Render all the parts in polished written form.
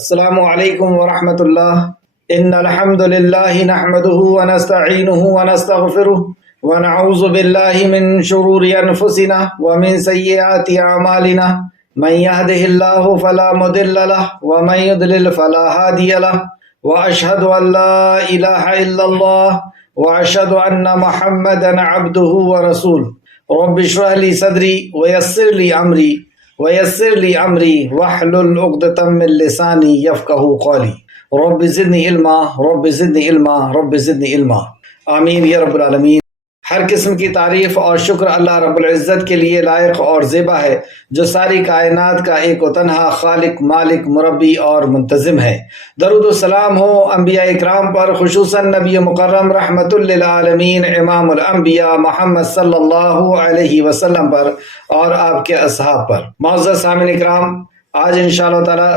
السلام علیکم ورحمۃ اللہ۔ ان الحمد للہ نحمده ونستعینه ونستغفره ونعوذ باللہ من شرور انفسنا ومن سیئات اعمالنا من يهده الله فلا مضل له ومن يضلل فلا هادي له واشهد ان لا اله الا الله واشهد ان محمدا عبده ورسوله رب اشرح لي صدري ويسر لي امري واحلل عقدۃ من لسانی یفقہوا قولی رب زدنی علما رب زدنی علما آمین یا رب العالمین۔ ہر قسم کی تعریف اور شکر اللہ رب العزت کے لیے لائق اور زیبا ہے، جو ساری کائنات کا ایک و تنہا خالق، مالک، مربی اور منتظم ہے۔ درود و سلام ہو انبیاء اکرام پر، خصوصاً نبی مکرم رحمت للعالمین امام الانبیاء محمد صلی اللہ علیہ وسلم پر اور آپ کے اصحاب پر۔ معزز سامعین اکرام، آج انشاءاللہ تعالی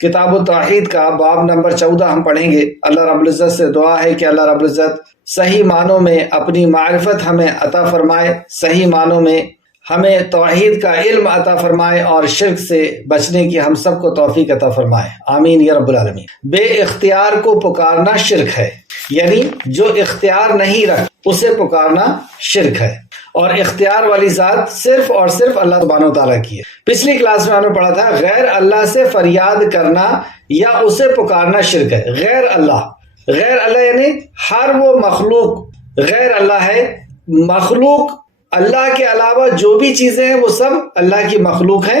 کتاب التوحید کا باب نمبر 14 ہم پڑھیں گے۔ اللہ رب العزت سے دعا ہے کہ اللہ رب العزت صحیح معنوں میں اپنی معرفت ہمیں عطا فرمائے، صحیح معنوں میں ہمیں توحید کا علم عطا فرمائے اور شرک سے بچنے کی ہم سب کو توفیق عطا فرمائے، آمین یا رب العالمین۔ بے اختیار کو پکارنا شرک ہے، یعنی جو اختیار نہیں رکھ اسے پکارنا شرک ہے، اور اختیار والی ذات صرف اور صرف اللہ سبحانہ و تعالیٰ کی ہے۔ پچھلی کلاس میں ہم نے پڑھا تھا غیر اللہ سے فریاد کرنا یا اسے پکارنا شرک ہے۔ غیر اللہ یعنی ہر وہ مخلوق غیر اللہ ہے۔ مخلوق اللہ کے علاوہ جو بھی چیزیں ہیں وہ سب اللہ کی مخلوق ہیں،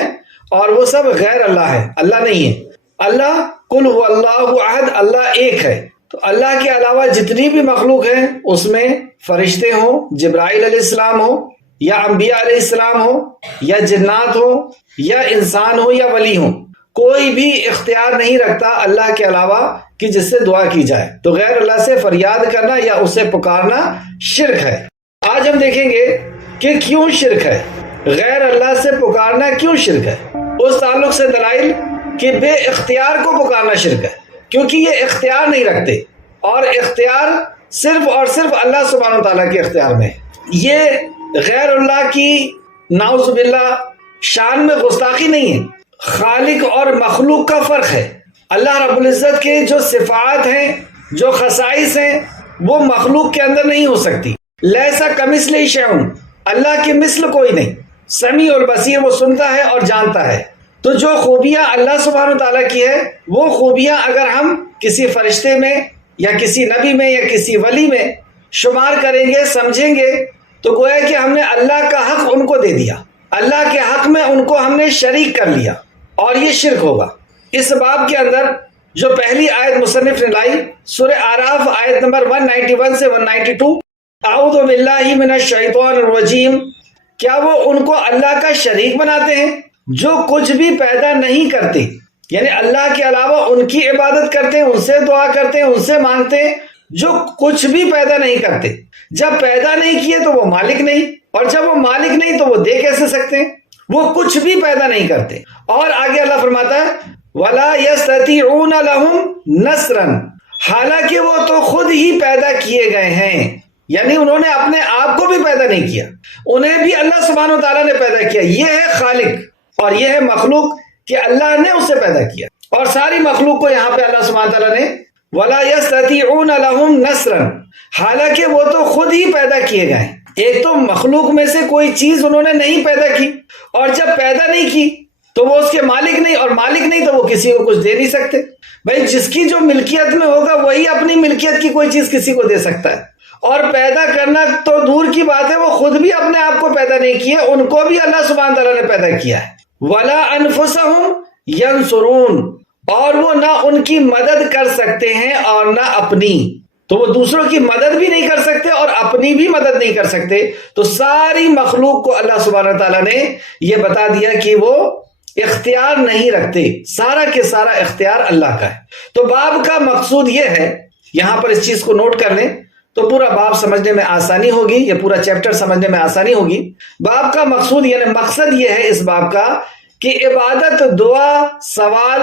اور وہ سب غیر اللہ ہے، اللہ نہیں ہے۔ اللہ قل هو اللہ احد، اللہ ایک ہے۔ تو اللہ کے علاوہ جتنی بھی مخلوق ہیں، اس میں فرشتے ہوں، جبرائیل علیہ السلام ہو، یا انبیاء علیہ السلام ہو، یا جنات ہو، یا انسان ہو، یا ولی ہوں، کوئی بھی اختیار نہیں رکھتا اللہ کے علاوہ کہ جس سے دعا کی جائے۔ تو غیر اللہ سے فریاد کرنا یا اسے پکارنا شرک ہے۔ آج ہم دیکھیں گے کہ کیوں شرک ہے، غیر اللہ سے پکارنا کیوں شرک ہے۔ اس تعلق سے دلائل کہ بے اختیار کو پکارنا شرک ہے، کیونکہ یہ اختیار نہیں رکھتے، اور اختیار صرف اور صرف اللہ سبحانہ وتعالیٰ کے اختیار میں ہے۔ یہ غیر اللہ کی نعوذ باللہ شان میں گستاخی نہیں ہے، خالق اور مخلوق کا فرق ہے۔ اللہ رب العزت کے جو صفات ہیں، جو خصائص ہیں، وہ مخلوق کے اندر نہیں ہو سکتی۔ لیسا کمثلہ شیء، اللہ کے مثل کوئی نہیں۔ سمیع البصیر، وہ سنتا ہے اور جانتا ہے۔ تو جو خوبیاں اللہ سبحانہ وتعالیٰ کی ہے، وہ خوبیاں اگر ہم کسی فرشتے میں یا کسی نبی میں یا کسی ولی میں شمار کریں گے، سمجھیں گے، تو گویا کہ ہم نے اللہ کا حق ان کو دے دیا، اللہ کے حق میں ان کو ہم نے شریک کر لیا، اور یہ شرک ہوگا۔ اس باب کے اندر جو پہلی آیت مصنف نے لائی، سورہ اعراف آیت نمبر 191 سے 192، اعوذ باللہ من الشیطان الرجیم، کیا وہ ان کو اللہ کا شریک بناتے ہیں جو کچھ بھی پیدا نہیں کرتے، یعنی اللہ کے علاوہ ان کی عبادت کرتے ہیں، ان سے دعا کرتے ہیں، ان سے مانگتے ہیں، جو کچھ بھی پیدا نہیں کرتے۔ جب پیدا نہیں کیے تو وہ مالک نہیں، اور جب وہ مالک نہیں تو وہ دے کیسے سکتے ہیں؟ وہ کچھ بھی پیدا نہیں کرتے۔ اور آگے اللہ فرماتا ہے وَلَا يَسْتَطِيعُونَ لَهُمْ نَصْرًا، حالانکہ وہ تو خود ہی پیدا کیے گئے ہیں، یعنی انہوں نے اپنے آپ کو بھی پیدا نہیں کیا، انہیں بھی اللہ سبحانہ وتعالیٰ نے پیدا کیا۔ یہ ہے خالق اور یہ ہے مخلوق کہ اللہ نے اسے پیدا کیا، اور ساری مخلوق کو یہاں پہ اللہ سبحانہ وتعالیٰ نے وَلَا يَسْتَطِيعُونَ لَهُمْ نَصْرًا، حالانکہ وہ تو خود ہی پیدا کیے گئے۔ ایک تو مخلوق میں سے کوئی چیز انہوں نے نہیں پیدا کی، اور جب پیدا نہیں کی تو وہ اس کے مالک نہیں، اور مالک نہیں تو وہ کسی کو کچھ دے نہیں سکتے۔ بھائی جس کی جو ملکیت میں ہوگا وہی اپنی ملکیت کی کوئی چیز کسی کو دے سکتا ہے، اور پیدا کرنا تو دور کی بات ہے، وہ خود بھی اپنے آپ کو پیدا نہیں کیے، ان کو بھی اللہ سبحانہ تعالیٰ نے پیدا کیا ہے۔ وَلَا أَنفُسَهُمْ يَنصُرُونَ، اور وہ نہ ان کی مدد کر سکتے ہیں اور نہ اپنی، تو وہ دوسروں کی مدد بھی نہیں کر سکتے اور اپنی بھی مدد نہیں کر سکتے۔ تو ساری مخلوق کو اللہ سبحانہ تعالیٰ نے یہ بتا دیا کہ وہ اختیار نہیں رکھتے، سارا کے سارا اختیار اللہ کا ہے۔ تو باب کا مقصود یہ ہے، یہاں پر اس چیز کو نوٹ کر لیں تو پورا باب سمجھنے میں آسانی ہوگی، یا پورا چیپٹر سمجھنے میں آسانی ہوگی۔ باب کا مقصود یعنی مقصد یہ ہے اس باب کا کہ عبادت، دعا، سوال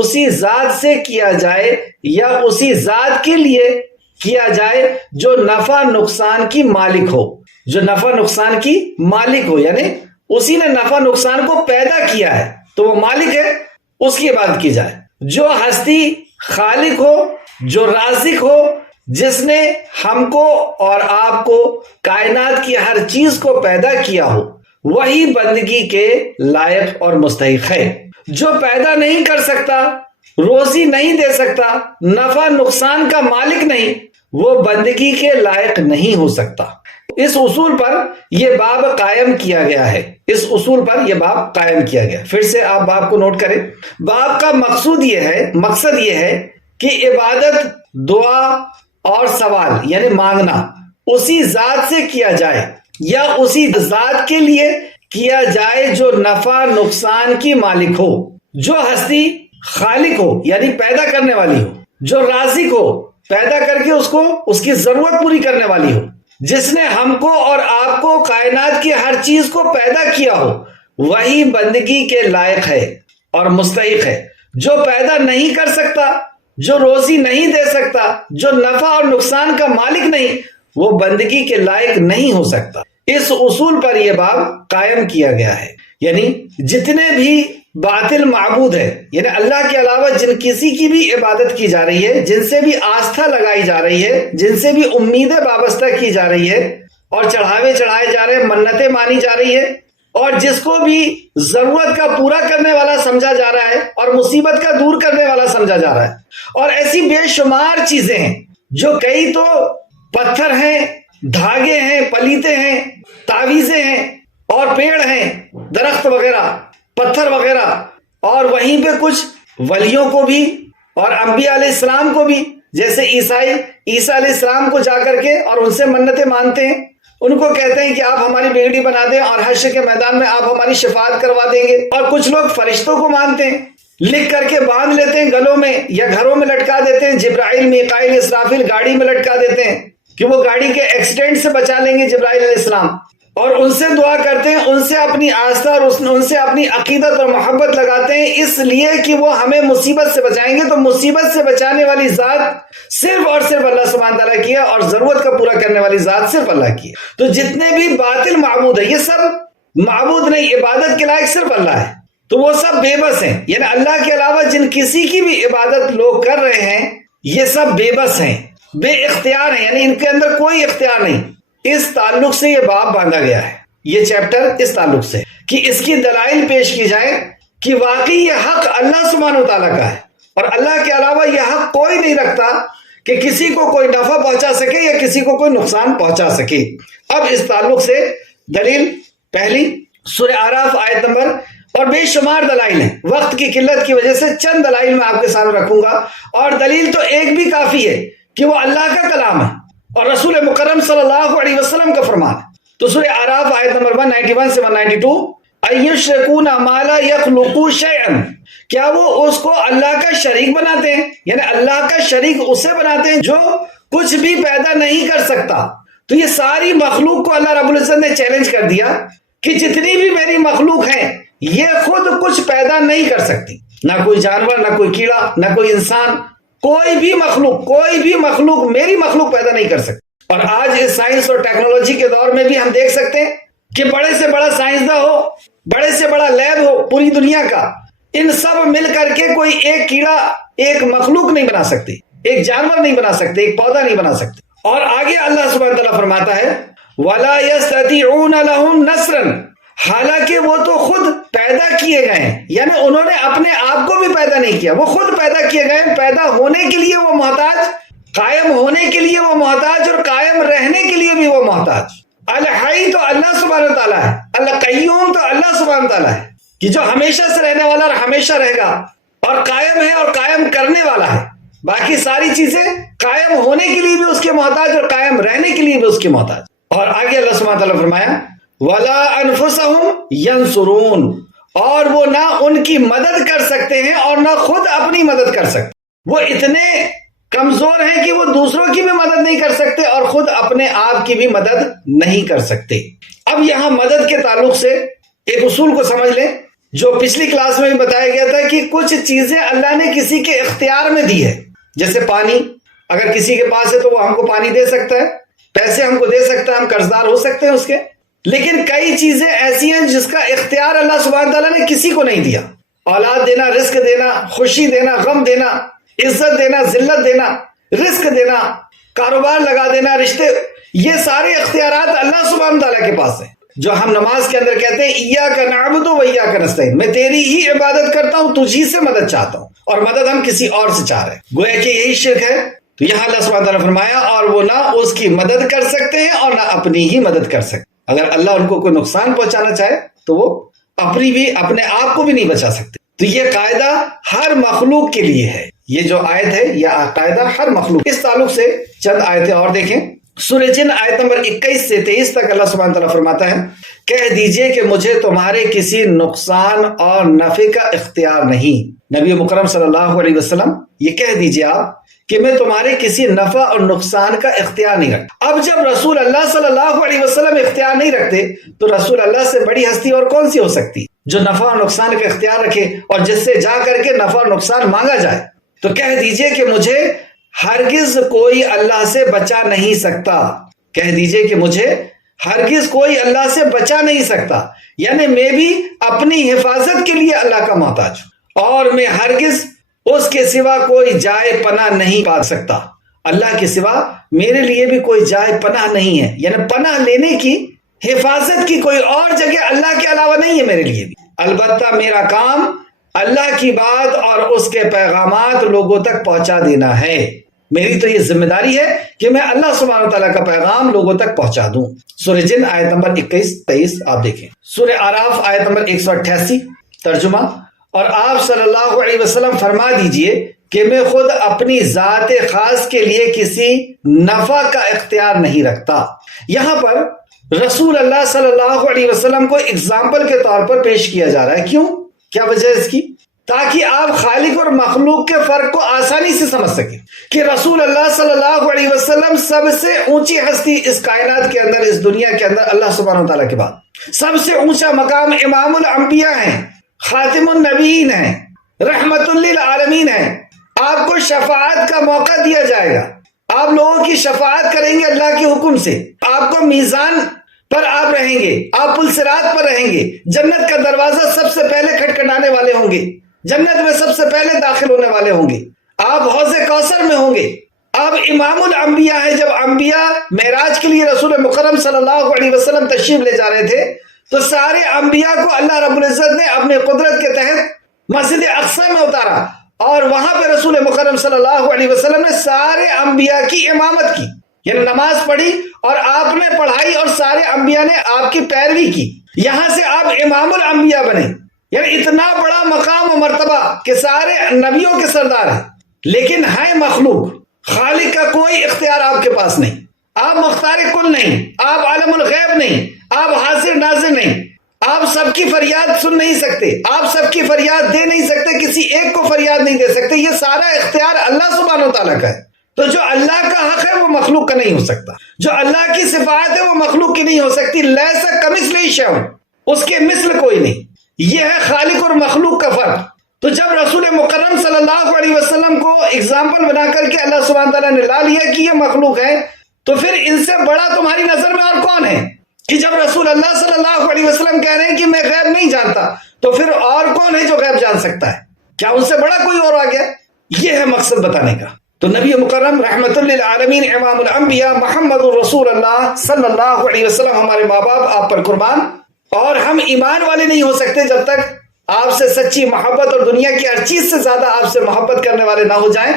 اسی ذات سے کیا جائے، یا اسی ذات کے لیے کیا جائے جو نفع نقصان کی مالک ہو، جو نفع نقصان کی مالک ہو، یعنی اسی نے نفع نقصان کو پیدا کیا ہے تو وہ مالک ہے، اس کی عبادت کی جائے۔ جو ہستی خالق ہو، جو رازق ہو، جس نے ہم کو اور آپ کو کائنات کی ہر چیز کو پیدا کیا ہو، وہی بندگی کے لائق اور مستحق ہے۔ جو پیدا نہیں کر سکتا، روزی نہیں دے سکتا، نفع نقصان کا مالک نہیں، وہ بندگی کے لائق نہیں ہو سکتا۔ اس اصول پر یہ باب قائم کیا گیا ہے، اس اصول پر یہ باب قائم کیا گیا۔ پھر سے آپ باب کو نوٹ کریں۔ باب کا مقصد یہ ہے کہ عبادت، دعا اور سوال یعنی مانگنا اسی ذات سے کیا جائے یا اسی ذات کے لیے کیا جائے جو نفع نقصان کی مالک ہو، جو ہستی خالق ہو یعنی پیدا کرنے والی ہو، جو رازق ہو پیدا کر کے اس کی ضرورت پوری کرنے والی ہو، جس نے ہم کو اور آپ کو کائنات کی ہر چیز کو پیدا کیا ہو، وہی بندگی کے لائق ہے اور مستحق ہے۔ جو پیدا نہیں کر سکتا، جو روزی نہیں دے سکتا، جو نفع اور نقصان کا مالک نہیں، وہ بندگی کے لائق نہیں ہو سکتا۔ اس اصول پر یہ باب قائم کیا گیا ہے، یعنی جتنے بھی باطل معبود ہے، یعنی اللہ کے علاوہ جن کسی کی بھی عبادت کی جا رہی ہے، جن سے بھی آستھا لگائی جا رہی ہے، جن سے بھی امیدیں وابستہ کی جا رہی ہے اور چڑھاوے چڑھائے جا رہے ہیں، منتیں مانی جا رہی ہے، اور جس کو بھی ضرورت کا پورا کرنے والا سمجھا جا رہا ہے اور مصیبت کا دور کرنے والا سمجھا جا رہا ہے، اور ایسی بے شمار چیزیں ہیں جو کئی تو پتھر ہیں، دھاگے ہیں، پلیتے ہیں، تعویذیں ہیں اور پیڑ ہیں، درخت وغیرہ، پتھر وغیرہ، اور وہیں پہ کچھ ولیوں کو بھی اور انبیاء علیہ السلام کو بھی، جیسے عیسیٰ علیہ السلام کو جا کر کے اور ان سے منتیں مانتے ہیں، ان کو کہتے ہیں کہ آپ ہماری بیگڑی بنا دیں اور حشر کے میدان میں آپ ہماری شفاعت کروا دیں گے۔ اور کچھ لوگ فرشتوں کو مانتے ہیں، لکھ کر کے باندھ لیتے ہیں گلوں میں یا گھروں میں لٹکا دیتے ہیں، جبرائیل، میکائیل، اسرافیل گاڑی میں لٹکا دیتے ہیں کہ وہ گاڑی کے ایکسیڈنٹ سے بچا لیں گے جبرائیل علیہ السلام، اور ان سے دعا کرتے ہیں، ان سے اپنی آستھا اور ان سے اپنی عقیدت اور محبت لگاتے ہیں، اس لیے کہ وہ ہمیں مصیبت سے بچائیں گے۔ تو مصیبت سے بچانے والی ذات صرف اور صرف اللہ سبحانہ تعالیٰ کی ہے، اور ضرورت کا پورا کرنے والی ذات صرف اللہ کی ہے۔ تو جتنے بھی باطل معبود ہیں، یہ سب معبود نہیں، عبادت کے لائق صرف اللہ ہے، تو وہ سب بے بس ہیں، یعنی اللہ کے علاوہ جن کسی کی بھی عبادت لوگ کر رہے ہیں، یہ سب بے بس ہیں، بے اختیار ہیں، یعنی ان کے اندر کوئی اختیار نہیں۔ اس تعلق سے یہ باب باندھا گیا ہے، یہ چیپٹر اس تعلق سے، کہ اس کی دلائل پیش کی جائے کہ واقعی یہ حق اللہ سبحانہ وتعالیٰ کا ہے، اور اللہ کے علاوہ یہ حق کوئی نہیں رکھتا کہ کسی کو کوئی نفع پہنچا سکے یا کسی کو کوئی نقصان پہنچا سکے۔ اب اس تعلق سے دلیل پہلی، سورہ اعراف آیت نمبر، اور بے شمار دلائل ہیں، وقت کی قلت کی وجہ سے چند دلائل میں آپ کے سامنے رکھوں گا، اور دلیل تو ایک بھی کافی ہے کہ وہ اللہ کا کلام ہے اور رسول مکرم صلی اللہ علیہ وسلم کا فرمان ہے۔ تو سورہ اعراف آیت نمبر 191 سے 192، اَيُشْرِكُونَ مَا لَا يَخْلُقُ شَيْئًا، کیا وہ اس کو اللہ کا شریک بناتے ہیں، یعنی اللہ کا شریک اسے بناتے ہیں جو کچھ بھی پیدا نہیں کر سکتا۔ تو یہ ساری مخلوق کو اللہ رب العزت نے چیلنج کر دیا کہ جتنی بھی میری مخلوق ہیں یہ خود کچھ پیدا نہیں کر سکتی، نہ کوئی جانور، نہ کوئی کیڑا، نہ کوئی انسان، کوئی بھی مخلوق میری مخلوق پیدا نہیں کر سکتی۔ اور آج اس سائنس اور ٹیکنالوجی کے دور میں بھی ہم دیکھ سکتے ہیں کہ بڑے سے بڑا سائنسداں ہو، بڑے سے بڑا لیب ہو پوری دنیا کا، ان سب مل کر کے کوئی ایک کیڑا، ایک مخلوق نہیں بنا سکتے، ایک جانور نہیں بنا سکتے، ایک پودا نہیں بنا سکتے۔ اور آگے اللہ سبحانہ تعالیٰ فرماتا ہے وَلَا يَسْتَطِيعُونَ لَهُمْ نَصْرًا، حالانکہ وہ تو خود پیدا کیے گئے ہیں، یعنی انہوں نے اپنے آپ کو بھی پیدا نہیں کیا، وہ خود پیدا کیے گئے ہیں، پیدا ہونے کے لیے وہ محتاج، قائم ہونے کے لیے وہ محتاج، اور قائم رہنے کے لیے بھی وہ محتاج۔ الحی تو اللہ سبحانہ تعالیٰ ہے، القیوم تو اللہ سبحانہ تعالیٰ ہے کہ جو ہمیشہ سے رہنے والا اور ہمیشہ رہے گا، اور قائم ہے اور قائم کرنے والا ہے۔ باقی ساری چیزیں قائم ہونے کے لیے بھی اس کے محتاج اور قائم رہنے کے لیے بھی اس کے محتاج۔ اور آگے اللہ سبحانہ تعالیٰ فرمایا وَلَا أَنفُسَهُمْ يَنصُرُونَ، اور وہ نہ ان کی مدد کر سکتے ہیں اور نہ خود اپنی مدد کر سکتے، وہ اتنے کمزور ہیں کہ وہ دوسروں کی بھی مدد نہیں کر سکتے اور خود اپنے آپ کی بھی مدد نہیں کر سکتے۔ اب یہاں مدد کے تعلق سے ایک اصول کو سمجھ لیں جو پچھلی کلاس میں بھی بتایا گیا تھا کہ کچھ چیزیں اللہ نے کسی کے اختیار میں دی ہے، جیسے پانی، اگر کسی کے پاس ہے تو وہ ہم کو پانی دے سکتا ہے، پیسے ہم کو دے سکتا ہے، ہم قرضدار ہو سکتے ہیں اس کے۔ لیکن کئی چیزیں ایسی ہیں جس کا اختیار اللہ سبحانہ تعالیٰ نے کسی کو نہیں دیا، اولاد دینا، رزق دینا، خوشی دینا، غم دینا، عزت دینا، ذلت دینا، رزق دینا، کاروبار لگا دینا، رشتے، یہ سارے اختیارات اللہ سبحانہ تعالیٰ کے پاس ہیں۔ جو ہم نماز کے اندر کہتے ہیں ایاک نعبد و ایاک نستعین، میں تیری ہی عبادت کرتا ہوں، تجھی سے مدد چاہتا ہوں، اور مدد ہم کسی اور سے چاہ رہے ہیں، گویا کہ یہی شرک ہے۔ تو یہاں اللہ سبحانہ تعالیٰ نے فرمایا اور وہ نہ اس کی مدد کر سکتے ہیں اور نہ اپنی ہی مدد کر سکتے۔ اگر اللہ ان کو کوئی نقصان پہنچانا چاہے تو وہ اپنے آپ کو بھی نہیں بچا سکتے۔ تو یہ قاعدہ ہر مخلوق کے لیے ہے، یہ جو آیت ہے یہ قاعدہ ہر مخلوق۔ اس تعلق سے چند آیتیں اور دیکھیں۔ سورہ جن آیت نمبر 21 سے 23 تک اللہ سبحانہ تعالیٰ فرماتا ہے، کہہ دیجئے کہ مجھے تمہارے کسی نقصان اور نفع کا اختیار نہیں۔ نبی مکرم صلی اللہ علیہ وسلم یہ کہہ دیجئے آپ کہ میں تمہارے کسی نفع اور نقصان کا اختیار نہیں رکھتا۔ اب جب رسول اللہ صلی اللہ علیہ وسلم اختیار نہیں رکھتے تو رسول اللہ سے بڑی ہستی اور کون سی ہو سکتی جو نفع اور نقصان کا اختیار رکھے اور جس سے جا کر کے نفع اور نقصان مانگا جائے؟ تو کہہ دیجئے کہ مجھے ہرگز کوئی اللہ سے بچا نہیں سکتا۔ کہہ دیجئے کہ مجھے ہرگز کوئی اللہ سے بچا نہیں سکتا، یعنی میں بھی اپنی حفاظت کے لیے اللہ کا محتاج ہوں، اور میں ہرگز اس کے سوا کوئی جائے پناہ نہیں پا سکتا۔ اللہ کے سوا میرے لیے بھی کوئی جائے پناہ نہیں ہے، یعنی پناہ لینے کی، حفاظت کی کوئی اور جگہ اللہ کے علاوہ نہیں ہے میرے لیے بھی۔ البتہ میرا کام اللہ کی بات اور اس کے پیغامات لوگوں تک پہنچا دینا ہے۔ میری تو یہ ذمہ داری ہے کہ میں اللہ سبحانہ تعالیٰ کا پیغام لوگوں تک پہنچا دوں۔ سورہ جن آیت نمبر 21-23 آپ دیکھیں۔ سورہ اعراف آیت نمبر 188 ترجمہ، اور آپ صلی اللہ علیہ وسلم فرما دیجئے کہ میں خود اپنی ذات خاص کے لیے کسی نفع کا اختیار نہیں رکھتا۔ یہاں پر رسول اللہ صلی اللہ علیہ وسلم کو اگزامپل کے طور پر پیش کیا جا رہا ہے۔ کیوں؟ کیا وجہ ہے اس کی؟ تاکہ آپ خالق اور مخلوق کے فرق کو آسانی سے سمجھ سکیں کہ رسول اللہ صلی اللہ علیہ وسلم سب سے اونچی ہستی اس کائنات کے اندر، اس دنیا کے اندر، اللہ سبحانہ تعالیٰ کے بعد سب سے اونچا مقام امام الانبیاء ہیں، خاتم النبیین ہیں، رحمت للعالمین ہیں۔ آپ کو شفاعت کا موقع دیا جائے گا، آپ لوگوں کی شفاعت کریں گے اللہ کے حکم سے، آپ کو میزان پر آپ رہیں گے، آپ پل صراط پر رہیں گے، جنت کا دروازہ سب سے پہلے کھٹکھٹانے والے ہوں گے، جنت میں سب سے پہلے داخل ہونے والے ہوں گے، آپ حوض کوثر میں ہوں گے، آپ امام الانبیاء ہیں۔ جب انبیاء معراج کے لیے رسول مکرم صلی اللہ علیہ وسلم تشریف لے جا رہے تھے تو سارے انبیاء کو اللہ رب العزت نے اپنے قدرت کے تحت مسجد اقصی میں اتارا، اور وہاں پہ رسول مکرم صلی اللہ علیہ وسلم نے سارے انبیاء کی امامت کی، یعنی نماز پڑھی اور آپ نے پڑھائی اور سارے انبیاء نے آپ کی پیروی کی، یہاں سے آپ امام الانبیاء بنے۔ یعنی اتنا بڑا مقام و مرتبہ کہ سارے نبیوں کے سردار ہیں، لیکن ہے مخلوق، خالق کا کوئی اختیار آپ کے پاس نہیں، آپ مختار کل نہیں، آپ عالم الغیب نہیں، آپ حاضر ناظر نہیں، آپ سب کی فریاد سن نہیں سکتے، آپ سب کی فریاد دے نہیں سکتے، کسی ایک کو فریاد نہیں دے سکتے، یہ سارا اختیار اللہ سبحانہ تعالیٰ کا ہے۔ تو جو اللہ کا حق ہے وہ مخلوق کا نہیں ہو سکتا، جو اللہ کی صفات ہے وہ مخلوق کی نہیں ہو سکتی۔ لیسا کمثلہ شیء، اس کے مثل کوئی نہیں، یہ ہے خالق اور مخلوق کا فرق۔ تو جب رسول مکرم صلی اللہ علیہ وسلم کو اگزامپل بنا کر کے اللہ سبحانہ تعالیٰ نے لا لیا کہ یہ مخلوق ہے، تو پھر ان سے بڑا تمہاری نظر میں اور کون ہے؟ کہ جب رسول اللہ صلی اللہ علیہ وسلم کہہ رہے ہیں کہ میں غیب نہیں جانتا، تو پھر اور کون ہے جو غیب جان سکتا ہے؟ کیا ان سے بڑا کوئی اور آ گیا؟ یہ ہے مقصد بتانے کا۔ تو نبی مکرم رحمت للعالمین امام الانبیاء محمد رسول اللہ صلی اللہ علیہ وسلم، ہمارے ماں باپ آپ پر قربان، اور ہم ایمان والے نہیں ہو سکتے جب تک آپ سے سچی محبت اور دنیا کی ہر چیز سے زیادہ آپ سے محبت کرنے والے نہ ہو جائیں۔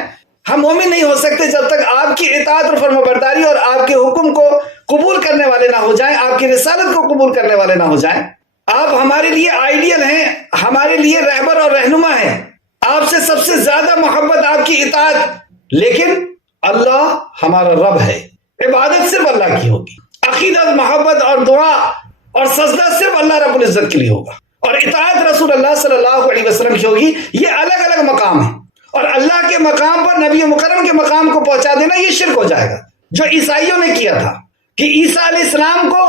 ہم مومن نہیں ہو سکتے جب تک آپ کی اطاعت اور فرمانبرداری اور آپ کے حکم کو قبول کرنے والے نہ ہو جائیں، آپ کی رسالت کو قبول کرنے والے نہ ہو جائیں۔ آپ ہمارے لیے آئیڈیل ہیں، ہمارے لیے رہبر اور رہنما ہیں، آپ سے سب سے زیادہ محبت آپ کی اطاعت، لیکن اللہ ہمارا رب ہے، عبادت صرف اللہ کی ہوگی، عقیدت، محبت اور دعا اور سجدہ صرف اللہ رب العزت کے لیے ہوگا، اور اطاعت رسول اللہ صلی اللہ علیہ وسلم کی ہوگی۔ یہ الگ الگ مقام ہے، اور اللہ کے مقام پر نبی مکرم کے مقام کو پہنچا دینا یہ شرک ہو جائے گا، جو عیسائیوں نے کیا تھا کہ عیسیٰ علیہ السلام کو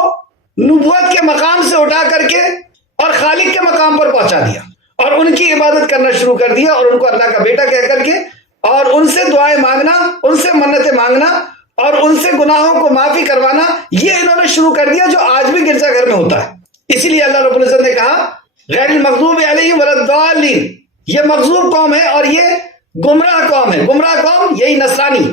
نبوت کے مقام سے اٹھا کر کے اور خالق کے مقام پر پہنچا دیا، اور ان کی عبادت کرنا شروع کر دیا، اور ان کو اللہ کا بیٹا کہہ کر کے، اور ان سے دعائیں مانگنا، ان سے منتیں مانگنا، اور ان سے گناہوں کو معافی کروانا، یہ انہوں نے شروع کر دیا، جو آج بھی گرجا گھر میں ہوتا ہے۔ اسی لیے اللہ رب العزت نے کہا غیر المغضوب علیہم ولا الضالین، یہ مغضوب قوم ہے اور یہ گمراہ قوم ہے۔ گمراہ قوم یہی نصرانی،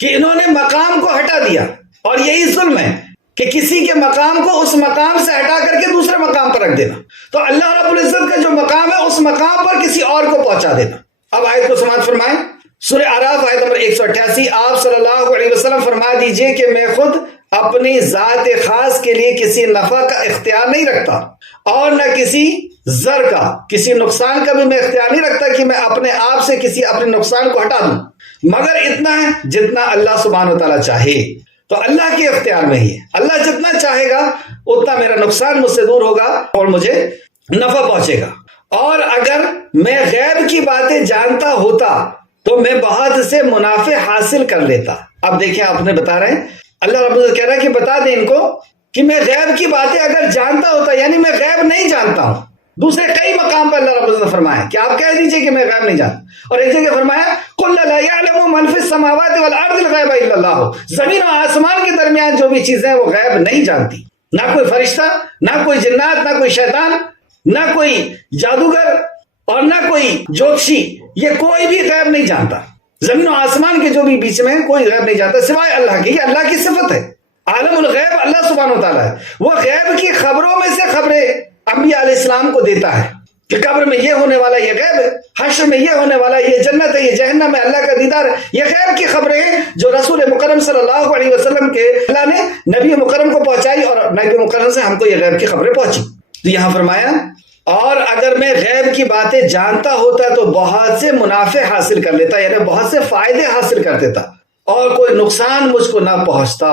کہ انہوں نے مقام کو ہٹا دیا، اور یہی ظلم ہے کہ کسی کے مقام کو اس مقام سے ہٹا کر کے دوسرے مقام پر رکھ دینا۔ تو اللہ رب العزت کا جو مقام ہے اس مقام پر کسی اور کو پہنچا دینا۔ اب آیت کو سماعت فرمائیں، سورہ اعراف آیت نمبر 188، آپ صلی اللہ علیہ وسلم فرما دیجئے کہ میں خود اپنی ذات خاص کے لیے کسی نفع کا اختیار نہیں رکھتا اور نہ کسی ضر کا، کسی نقصان کا بھی میں اختیار نہیں رکھتا کہ میں اپنے آپ سے کسی اپنے نقصان کو ہٹا دوں، مگر اتنا ہے جتنا اللہ سبحانہ و تعالیٰ چاہے۔ تو اللہ کے اختیار میں ہی ہے، اللہ جتنا چاہے گا اتنا میرا نقصان مجھ سے دور ہوگا اور مجھے نفع پہنچے گا۔ اور اگر میں غیب کی باتیں جانتا ہوتا تو میں بہت سے منافع حاصل کر لیتا۔ اب دیکھیں، آپ نے بتا رہے ہیں، اللہ رب العزت کہہ رہا ہے کہ بتا دیں ان کو کہ میں غیب کی باتیں اگر جانتا ہوتا، یعنی میں غیب نہیں جانتا ہوں۔ دوسرے کئی مقام پر اللہ رب العزت فرمایا کہ آپ کہہ دیجئے کہ میں غیب نہیں جانتا، اور ایک جگہ فرمایا قُلْ لَا يَعْلَمُ مَنْ فِي السَّمَاوَاتِ وَالْأَرْضِ الْغَيْبَ إِلَّا اللَّهُ، زمین و آسمان کے درمیان جو بھی چیزیں وہ غیب نہیں جانتی، نہ کوئی فرشتہ، نہ کوئی جنات، نہ کوئی شیطان، نہ کوئی جادوگر اور نہ کوئی جوتشی، یہ کوئی بھی غیب نہیں جانتا۔ زمین و آسمان کے جو بھی بیچ میں کوئی غیب نہیں جانتا سوائے اللہ کے، یہ اللہ کی صفت ہے۔ عالم الغیب اللہ سبحانہ و تعالیٰ ہے، وہ غیب کی خبروں میں سے خبریں انبیاء علیہ السلام کو دیتا ہے کہ قبر میں یہ ہونے والا، یہ غیب ہے، حشر میں یہ ہونے والا، یہ جنت ہے، یہ جہنم ہے، اللہ کا دیدار ہے، یہ غیب کی خبریں ہیں جو رسول مکرم صلی اللہ علیہ وسلم کے اللہ نے نبی مکرم کو پہنچائی، اور نبی مکرم سے ہم کو یہ غیب کی خبریں پہنچی۔ تو یہاں فرمایا اور اگر میں غیب کی باتیں جانتا ہوتا تو بہت سے منافع حاصل کر لیتا، یعنی بہت سے فائدے حاصل کر دیتا، اور کوئی نقصان مجھ کو نہ پہنچتا،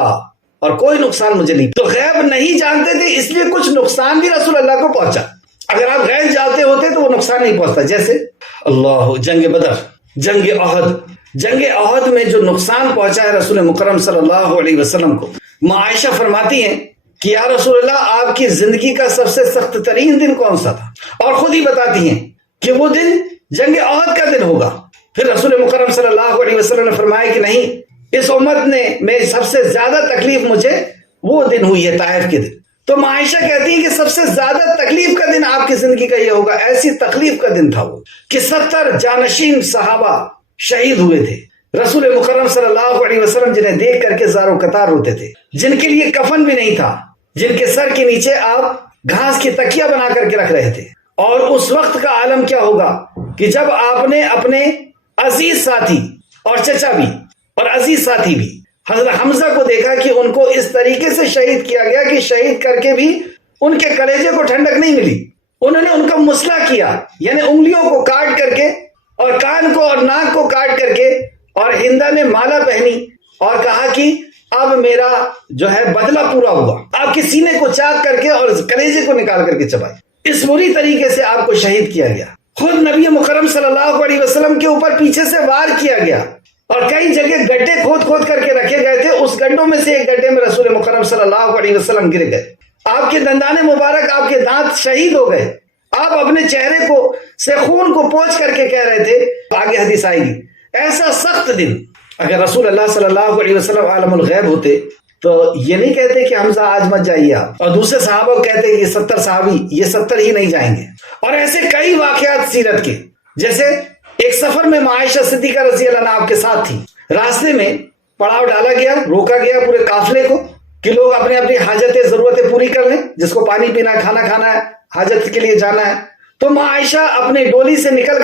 اور کوئی نقصان مجھے نہیں۔ تو غیب نہیں جانتے تھے اس لیے کچھ نقصان بھی رسول اللہ کو پہنچا۔ اگر آپ غیب جانتے ہوتے تو وہ نقصان نہیں پہنچتا، جیسے اللہ جنگ بدر، جنگ احد میں جو نقصان پہنچا ہے رسول مکرم صلی اللہ علیہ وسلم کو، عائشہ فرماتی ہیں کہ یا رسول اللہ آپ کی زندگی کا سب سے سخت ترین دن کون سا تھا، اور خود ہی بتاتی ہیں کہ وہ دن جنگ احد کا دن ہوگا۔ پھر رسول مکرم صلی اللہ علیہ وسلم نے فرمایا کہ نہیں، اس امت میں سب سے زیادہ تکلیف مجھے وہ دن ہوئی ہے، طائف کے دن۔ تو عائشہ کہتی ہیں کہ سب سے زیادہ تکلیف کا دن آپ کی زندگی کا یہ ہوگا، ایسی تکلیف کا دن تھا وہ کہ 70 جانشین صحابہ شہید ہوئے تھے، رسول مکرم صلی اللہ علیہ وسلم جنہیں دیکھ کر کے زاروں قطار روتے تھے، جن کے لیے کفن بھی نہیں تھا، جن کے سر کے نیچے آپ گھاس کی تکیہ بنا کر کے رکھ رہے تھے۔ اور اس وقت کا عالم کیا ہوگا کہ جب آپ نے اپنے عزیز ساتھی اور چچا بھی اور عزیز ساتھی بھی حضرت حمزہ کو دیکھا کہ ان کو اس طریقے سے شہید کیا گیا کہ شہید کر کے بھی ان کے کلیجے کو ٹھنڈک نہیں ملی۔ انہوں نے ان کا مسئلہ کیا، یعنی انگلیوں کو کاٹ کر کے اور کان کو اور ناک کو کاٹ کر کے، اور ہندا نے مالا پہنی اور کہا کہ اب میرا جو ہے بدلہ پورا ہوا۔ آپ کے سینے کو چاک کر کے اور کلیجے کو نکال کر کے چبائے، اس بری طریقے سے آپ کو شہید کیا گیا۔ خود نبی مکرم صلی اللہ علیہ وسلم کے اوپر پیچھے سے وار کیا گیا، اور کئی جگہ گڈھے کھود کر کے رکھے گئے تھے، اس گڈھوں میں سے ایک گڈھے میں رسول مکرم صلی اللہ علیہ وسلم گر گئے، آپ کے دندان مبارک، آپ کے دانت شہید ہو گئے، آپ اپنے چہرے کو سے خون کو پوچھ کر کے کہہ رہے تھے، آگے حدیث آئے گی، ایسا سخت دن۔ اگر رسول اللہ صلی اللہ علیہ وسلم عالم الغیب ہوتے تو یہ نہیں کہتے کہ حمزہ آج مت جائیے آپ، اور دوسرے صحابہ کو کہتے کہ 70 صحابی، یہ 70 ہی نہیں جائیں گے۔ اور ایسے کئی واقعات سیرت کے، جیسے ایک سفر میں عائشہ صدیقہ رضی اللہ عنہا آپ کے ساتھ تھی، راستے میں پڑاؤ ڈالا گیا، روکا گیا پورے قافلے کو کہ لوگ اپنی اپنی حاجتیں ضرورتیں پوری کر لیں، جس کو پانی پینا، کھانا کھانا ہے، حاجت کے لیے جانا ہے۔ تو عائشہ اپنی ڈولی سے نکل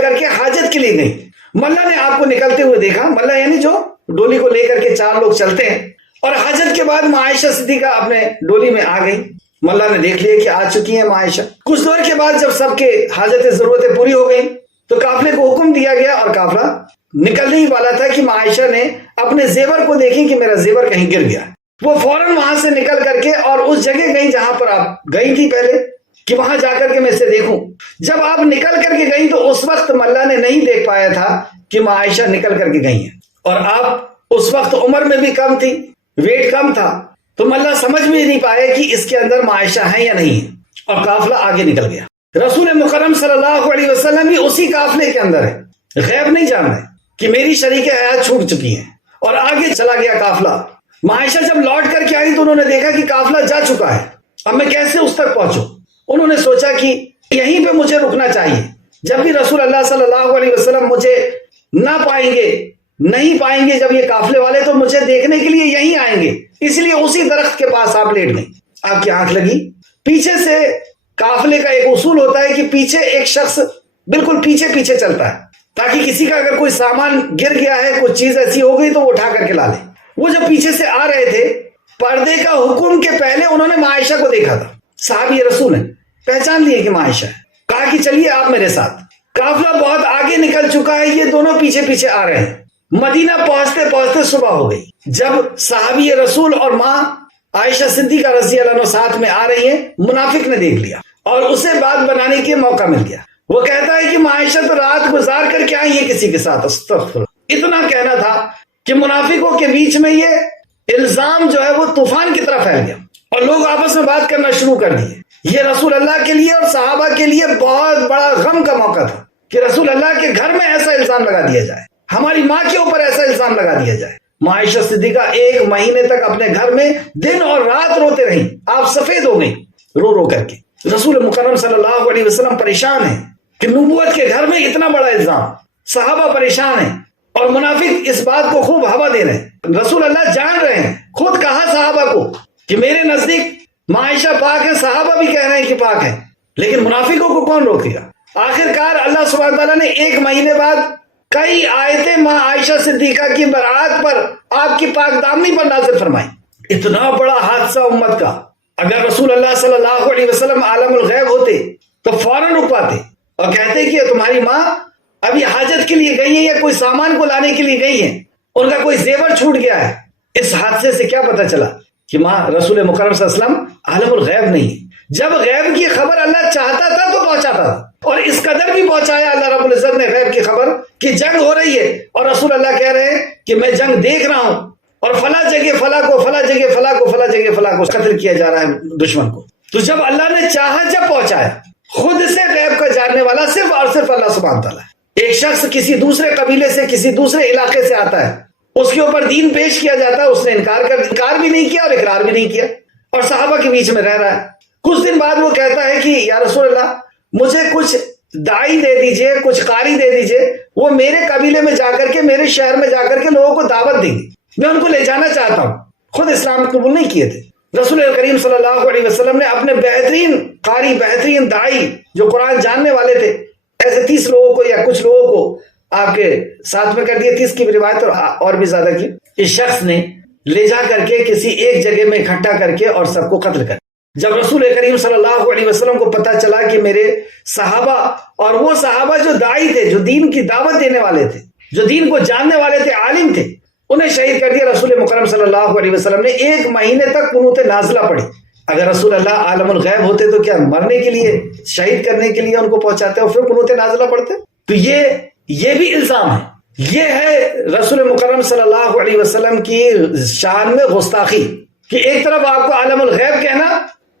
کر کے حاجت کے لیے گئی۔ ملا نے آپ کو نکلتے ہوئے دیکھا، ملا یعنی جو ڈولی کو لے کر کے 4 لوگ چلتے ہیں، اور حاجت کے بعد عائشہ صدیقہ اپنے ڈولی میں آ گئی۔ ملا نے دیکھ لیا کہ آ چکی ہیں عائشہ۔ کچھ دور کے بعد جب سب کے حاجتیں ضرورتیں پوری ہو گئی تو قافلے کو حکم دیا گیا، اور قافلہ نکلنے ہی والا تھا کہ عائشہ نے اپنے زیور کو دیکھی کہ میرا زیور کہیں گر گیا۔ وہ فوراً وہاں سے نکل کر کے اور اس جگہ گئی جہاں پر آپ گئی تھی پہلے، کہ وہاں جا کر کے میں اسے دیکھوں۔ جب آپ نکل کر کے گئی تو اس وقت ملا نے نہیں دیکھ پایا تھا کہ عائشہ نکل کر کے گئی ہیں، اور آپ اس وقت عمر میں بھی کم تھی، ویٹ کم تھا، تو ملا سمجھ بھی نہیں پائے کہ اس کے اندر عائشہ ہیں یا نہیں ہے، اور قافلہ آگے نکل گیا۔ رسول مکرم صلی اللہ علیہ وسلم بھی اسی قافلے کے اندر ہے، غیب نہیں جان رہے کہ میری شریک حیات چھوٹ چکی ہیں، اور آگے چلا گیا قافلہ۔ عائشہ جب لوٹ کر کے آئی تو انہوں نے دیکھا کہ قافلہ جا چکا ہے، اب میں کیسے اس تک پہنچوں؟ انہوں نے سوچا کہ یہیں پہ مجھے رکنا چاہیے، جب بھی رسول اللہ صلی اللہ علیہ وسلم مجھے نہ پائیں گے، نہیں پائیں گے جب یہ قافلے والے، تو مجھے دیکھنے کے لیے یہیں آئیں گے، اس لیے اسی درخت کے پاس آپ لیٹ گئے۔ آپ کی آنکھ لگی، پیچھے سے قافلے کا ایک اصول ہوتا ہے کہ پیچھے ایک شخص بالکل پیچھے پیچھے چلتا ہے، تاکہ کسی کا اگر کوئی سامان گر گیا ہے، کوئی چیز ایسی ہو گئی تو وہ اٹھا کر کے لا لے۔ وہ جب پیچھے سے آ رہے تھے، پردے کا حکم کے پہلے انہوں نے ماں عائشہ کو دیکھا تھا۔ صحابی رسول ہیں، پہچان لیے کہ ماں عائشہ ہے، کہا کہ چلیے آپ میرے ساتھ۔ قافلہ بہت آگے نکل چکا ہے، یہ دونوں پیچھے پیچھے آ رہے ہیں۔ مدینہ پہنچتے پہنچتے صبح ہو گئی۔ جب صحابی رسول اور ماں عائشہ صدیقہ رضی اللہ عنہ ساتھ میں آ رہی ہیں، منافق نے دیکھ لیا اور اسے بات بنانے کے موقع مل گیا۔ وہ کہتا ہے کہ ماں عائشہ تو رات گزار کر کے آئی ہے کسی کے ساتھ، استغفر۔ اتنا کہنا تھا کہ منافقوں کے بیچ میں یہ الزام جو ہے وہ طوفان کی طرح پھیل گیا اور لوگ آپس میں بات کرنا شروع کر دیے۔ یہ رسول اللہ کے لیے اور صحابہ کے لیے بہت بڑا غم کا موقع تھا کہ رسول اللہ کے گھر میں ایسا الزام لگا دیا جائے، ہماری ماں کے اوپر ایسا الزام لگا دیا جائے۔ ماں عائشہ صدیقہ 1 مہینے تک اپنے گھر میں دن اور رات روتے رہیں، آپ سفید ہو گئی رو رو کر کے۔ رسول مکرم صلی اللہ علیہ وسلم پریشان ہیں کہ نبوت کے گھر میں اتنا بڑا الزام، صحابہ پریشان ہیں اور منافق اس بات کو خوب ہوا دے رہے ہیں۔ رسول اللہ جان رہے ہیں، خود کہا صحابہ کو کہ میرے نزدیک ماں عائشہ پاک ہے، صحابہ بھی کہہ رہے ہیں کہ پاک ہے، لیکن منافقوں کو کون روکے گا؟ آخر کار اللہ سبحانہ تعالیٰ نے 1 مہینے بعد کئی آیتیں ماں عائشہ صدیقہ کی برات پر، آپ کی پاک دامنی پر نازل فرمائی۔ اتنا بڑا حادثہ امت کا، اگر رسول اللہ صلی اللہ علیہ وسلم عالم الغیب ہوتے تو فوراً رک پاتے اور کہتے کہ تمہاری ماں ابھی حاجت کے لیے گئی ہے یا کوئی سامان کو لانے کے لیے گئی ہے، ان کا کوئی زیور چھوٹ گیا ہے۔ اس حادثے سے کیا پتہ چلا کہ ماں رسول مکرم صلی اللہ علیہ وسلم عالم الغیب نہیں ہے۔ جب غیب کی خبر اللہ چاہتا تھا تو پہنچاتا تھا، اور اس قدر بھی پہنچایا اللہ رب العزت نے غیب کی خبر کہ جنگ ہو رہی ہے اور رسول اللہ کہہ رہے ہیں کہ میں جنگ دیکھ رہا ہوں اور فلاں جگہ فلاں کو، فلاں جگہ فلاں کو، فلاں جگہ فلاں کو قتل کیا جا رہا ہے دشمن کو۔ تو جب اللہ نے چاہا جب پہنچایا۔ خود سے غیب کا جاننے والا صرف اور صرف اللہ سبحانہ تعالیٰ ہے۔ ایک شخص کسی دوسرے قبیلے سے، کسی دوسرے علاقے سے آتا ہے، اس کے اوپر دین پیش کیا جاتا ہے، اس نے انکار بھی نہیں کیا اور اقرار بھی نہیں کیا اور صحابہ کے بیچ میں رہ رہا ہے۔ کچھ دن بعد وہ کہتا ہے کہ یا رسول اللہ مجھے کچھ داعی دے دیجئے، کچھ قاری دے دیجئے، وہ میرے قبیلے میں جا کر کے، میرے شہر میں جا کر کے لوگوں کو دعوت دیں گے، میں ان کو لے جانا چاہتا ہوں۔ خود اسلام قبول نہیں کیے تھے۔ رسول کریم صلی اللہ علیہ وسلم نے اپنے بہترین قاری، بہترین داعی جو قرآن جاننے والے تھے، ایسے 30 لوگوں کو یا کچھ لوگوں کو آپ کے ساتھ میں کر دیے، 30 کی بھی روایت اور بھی زیادہ کی۔ اس شخص نے لے جا کر کے کسی ایک جگہ میں اکٹھا کر کے اور سب کو قتل کر۔ جب رسول کریم صلی اللہ علیہ وسلم کو پتہ چلا کہ میرے صحابہ، اور وہ صحابہ جو داعی تھے، جو دین کی دعوت دینے والے تھے، جو دین کو جاننے والے تھے، عالم تھے، انہیں شہید کر دیا، رسول مکرم صلی اللہ علیہ وسلم نے 1 مہینے تک قنوت نازلہ پڑھی۔ اگر رسول اللہ عالم الغیب ہوتے تو کیا مرنے کے لیے، شہید کرنے کے لیے ان کو پہنچاتے اور پھر قنوت نازلہ پڑھتے؟ تو یہ بھی الزام ہے۔ یہ ہے رسول مکرم صلی اللہ علیہ وسلم کی شان میں گستاخی کہ ایک طرف آپ کو عالم الغیب کہنا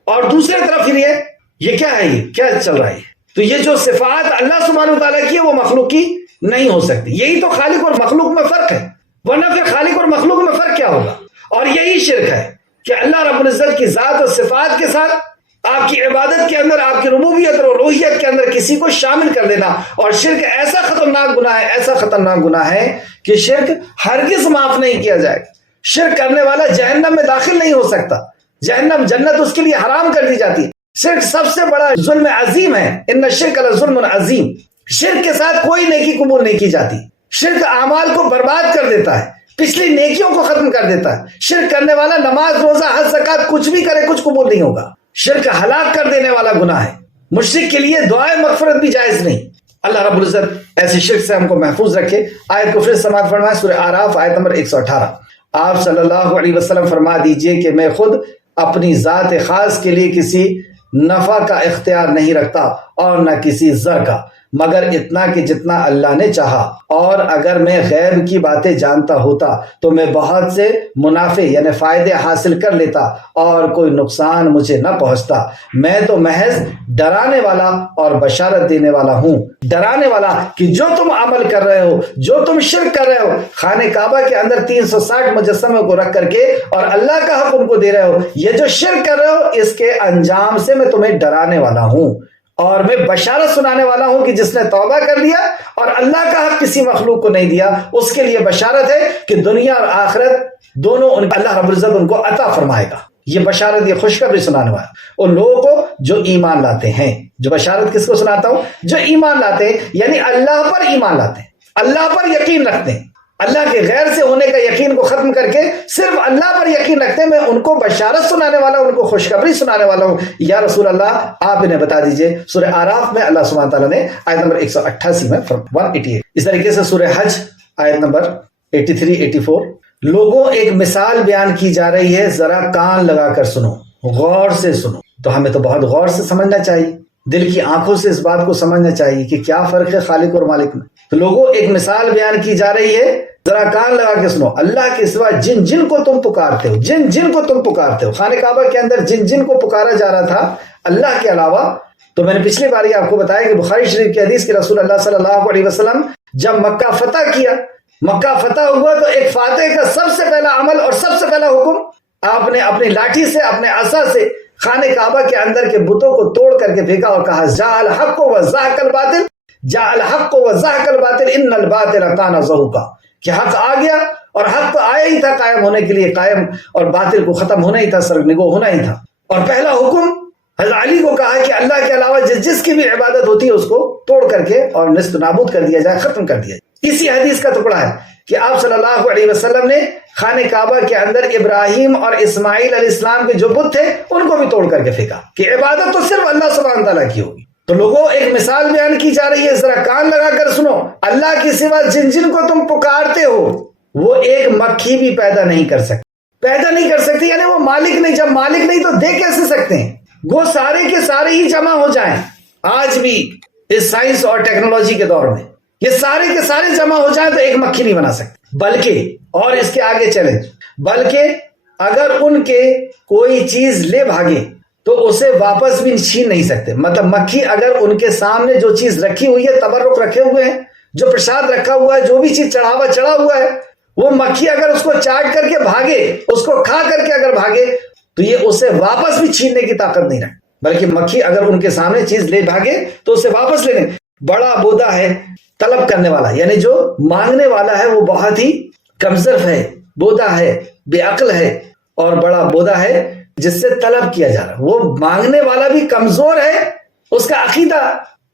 اور دوسرے طرف یہ کیا ہے، یہ کیا چل رہا ہے؟ تو یہ جو صفات اللہ سبحانہ تعالیٰ کی ہے وہ مخلوق کی نہیں ہو سکتی۔ یہی تو خالق اور مخلوق میں فرق ہے، ورنہ پھر خالق اور مخلوق میں فرق کیا ہوگا؟ اور یہی شرک ہے کہ اللہ رب العزت کی ذات اور صفات کے ساتھ آپ کی عبادت کے اندر، آپ کی ربوبیت اور الوہیت کے اندر کسی کو شامل کر دینا۔ اور شرک ایسا خطرناک گناہ ہے، ایسا خطرناک گناہ ہے کہ شرک ہرگز معاف نہیں کیا جائے گا۔ شرک کرنے والا جہنم میں داخل نہیں ہو سکتا، جہنم، جنت اس کے لیے حرام کر دی جاتی ہے۔ شرک سب سے بڑا ظلم عظیم ہے، ان الشرک لظلم عظیم۔ شرک کے ساتھ کوئی نیکی قبول نہیں کی جاتی۔ شرک اعمال کو برباد کر دیتا ہے، پچھلی نیکیوں کو ختم کر دیتا ہے۔ شرک کرنے والا نماز، روزہ، حج، زکات کچھ بھی کرے، کچھ قبول نہیں ہوگا۔ شرک ہلاک کر دینے والا گناہ ہے۔ مشرک کے لیے دعائے مغفرت بھی جائز نہیں۔ اللہ رب العزت ایسی شرک سے ہم کو محفوظ رکھے۔ آیت کو پھر سماعت فرمائیں، سورہ اعراف آیت نمبر 118۔ آپ صلی اللہ علیہ وسلم فرما دیجئے کہ میں خود اپنی ذات خاص کے لیے کسی نفع کا اختیار نہیں رکھتا اور نہ کسی زر کا، مگر اتنا کہ جتنا اللہ نے چاہا، اور اگر میں غیب کی باتیں جانتا ہوتا تو میں بہت سے منافع یعنی فائدے حاصل کر لیتا اور کوئی نقصان مجھے نہ پہنچتا۔ میں تو محض ڈرانے والا اور بشارت دینے والا ہوں۔ ڈرانے والا کہ جو تم عمل کر رہے ہو، جو تم شرک کر رہے ہو، خانہ کعبہ کے اندر 360 مجسموں کو رکھ کر کے اور اللہ کا حق ان کو دے رہے ہو، یہ جو شرک کر رہے ہو اس کے انجام سے میں تمہیں ڈرانے والا ہوں، اور میں بشارت سنانے والا ہوں کہ جس نے توبہ کر لیا اور اللہ کا حق کسی مخلوق کو نہیں دیا، اس کے لیے بشارت ہے کہ دنیا اور آخرت دونوں اللہ رب العزت ان کو عطا فرمائے گا۔ یہ بشارت، یہ خوشخبری سنانے والا ان لوگوں کو جو ایمان لاتے ہیں۔ جو بشارت کس کو سناتا ہوں؟ جو ایمان لاتے ہیں، یعنی اللہ پر ایمان لاتے ہیں، اللہ پر یقین رکھتے ہیں، اللہ کے غیر سے ہونے کا یقین کو ختم کر کے صرف اللہ پر یقین رکھتے ہیں۔ میں ان کو بشارت سنانے والا، ان کو خوشخبری سنانے والا ہوں۔ یا رسول اللہ آپ انہیں بتا دیجئے۔ سورہ آراف میں اللہ سبحانہ تعالیٰ نے آیت نمبر 188 میں 188، اس طریقے سے سورہ حج آیت نمبر 83 84، لوگوں ایک مثال بیان کی جا رہی ہے، ذرا کان لگا کر سنو، غور سے سنو۔ تو ہمیں تو بہت غور سے سمجھنا چاہیے، دل کی آنکھوں سے اس بات کو سمجھنا چاہیے کہ کیا فرق ہے خالق اور مالک میں۔ تو لوگوں ایک مثال بیان کی جا رہی ہے، ذرا کان لگا کے سنو، اللہ کے سوا جن جن کو تم پکارتے ہو، جن جن کو تم پکارتے ہو۔ خانہ کعبہ کے اندر جن جن کو پکارا جا رہا تھا اللہ کے علاوہ، تو میں نے پچھلی بار آپ کو بتایا کہ بخاری شریف کی حدیث کے رسول اللہ صلی اللہ علیہ وسلم جب مکہ فتح کیا، مکہ فتح ہوا تو ایک فاتح کا سب سے پہلا عمل اور سب سے پہلا حکم، آپ نے اپنی لاٹھی سے، اپنے عصا سے خانہ کعبہ کے اندر کے بتوں کو توڑ کر کے پھینکا اور کہا جاء الحق وزهق الباطل، جاء الحق وزهق الباطل ان الباطل کان زهوقا، کہ حق آ گیا اور حق تو آیا ہی تھا قائم ہونے کے لیے، قائم، اور باطل کو ختم ہونا ہی تھا، سرنگو ہونا ہی تھا۔ اور پہلا حکم حضرت علی کو کہا کہ اللہ کے علاوہ جس کی بھی عبادت ہوتی ہے اس کو توڑ کر کے اور نیست نابود کر دیا جائے، ختم کر دیا جائے۔ اسی حدیث کا ٹکڑا ہے کہ آپ صلی اللہ علیہ وسلم نے خانہ کعبہ کے اندر ابراہیم اور اسماعیل علیہ السلام کے جو بت تھے ان کو بھی توڑ کر کے پھینکا کہ عبادت تو صرف اللہ سبحانہ تعالیٰ کی ہوگی۔ تو لوگوں ایک مثال بیان کی جا رہی ہے، ذرا کان لگا کر سنو، اللہ کے سوا جن جن کو تم پکارتے ہو وہ ایک مکھی بھی پیدا نہیں کر سکتے، یعنی وہ مالک نہیں، جب مالک نہیں تو دے کیسے سکتے ہیں؟ وہ سارے کے سارے ہی جمع ہو جائیں، آج بھی اس سائنس اور ٹیکنالوجی کے دور میں یہ سارے کے سارے جمع ہو جائیں تو ایک مکھی نہیں بنا سکتے، بلکہ اور اس کے آگے چیلنج، بلکہ اگر ان کے کوئی چیز لے بھاگے تو اسے واپس بھی چھین نہیں سکتے۔ مطلب مکھی اگر ان کے سامنے جو چیز رکھی ہوئی ہے، تبرک رکھے ہوئے ہیں، جو پرساد رکھا ہوا ہے، جو بھی چیز چڑھا ہوا ہے، وہ مکھی اگر اس کو چاٹ کر کے بھاگے، اس کو کھا کر کے اگر بھاگے تو یہ اسے واپس بھی چھیننے کی طاقت نہیں رکھتی، بلکہ مکھی اگر ان کے سامنے چیز لے بھاگے تو اسے واپس لینے۔ بڑا بودا ہے طلب کرنے والا، یعنی جو مانگنے والا ہے وہ بہت ہی کمزور ہے، بودا ہے، بے عقل ہے، اور بڑا بودا ہے جس سے طلب کیا جا رہا ہے۔ وہ مانگنے والا بھی کمزور ہے، اس کا عقیدہ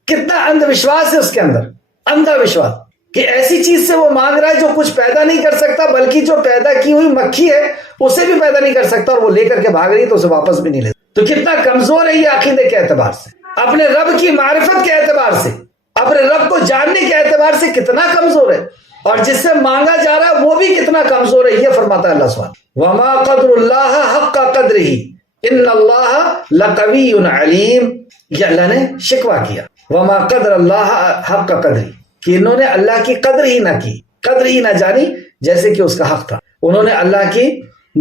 کتنا اندھ وشواس ہے اس کے اندر، اندھا وشواس کہ ایسی چیز سے وہ مانگ رہا ہے جو کچھ پیدا نہیں کر سکتا، بلکہ جو پیدا کی ہوئی مکھی ہے اسے بھی پیدا نہیں کر سکتا، اور وہ لے کر کے بھاگ رہی ہے تو اسے واپس بھی نہیں لے سکتا۔ تو کتنا کمزور ہے یہ عقیدے کے اعتبار سے، اپنے رب کی معرفت کے اعتبار سے، اپنے رب کو جاننے کے اعتبار سے کتنا کمزور ہے، اور جس سے مانگا جا رہا ہے وہ بھی کتنا کمزور ہے۔ یہ فرماتا ہے اللہ سبحانہ وما قدر اللہ حق قدرہ ان اللہ لقوی علیم۔ یہ اللہ نے شکوہ کیا، وما قدر اللہ حق قدرہ، کہ انہوں نے اللہ کی قدر ہی نہ کی، قدر ہی نہ جانی جیسے کہ اس کا حق تھا، انہوں نے اللہ کی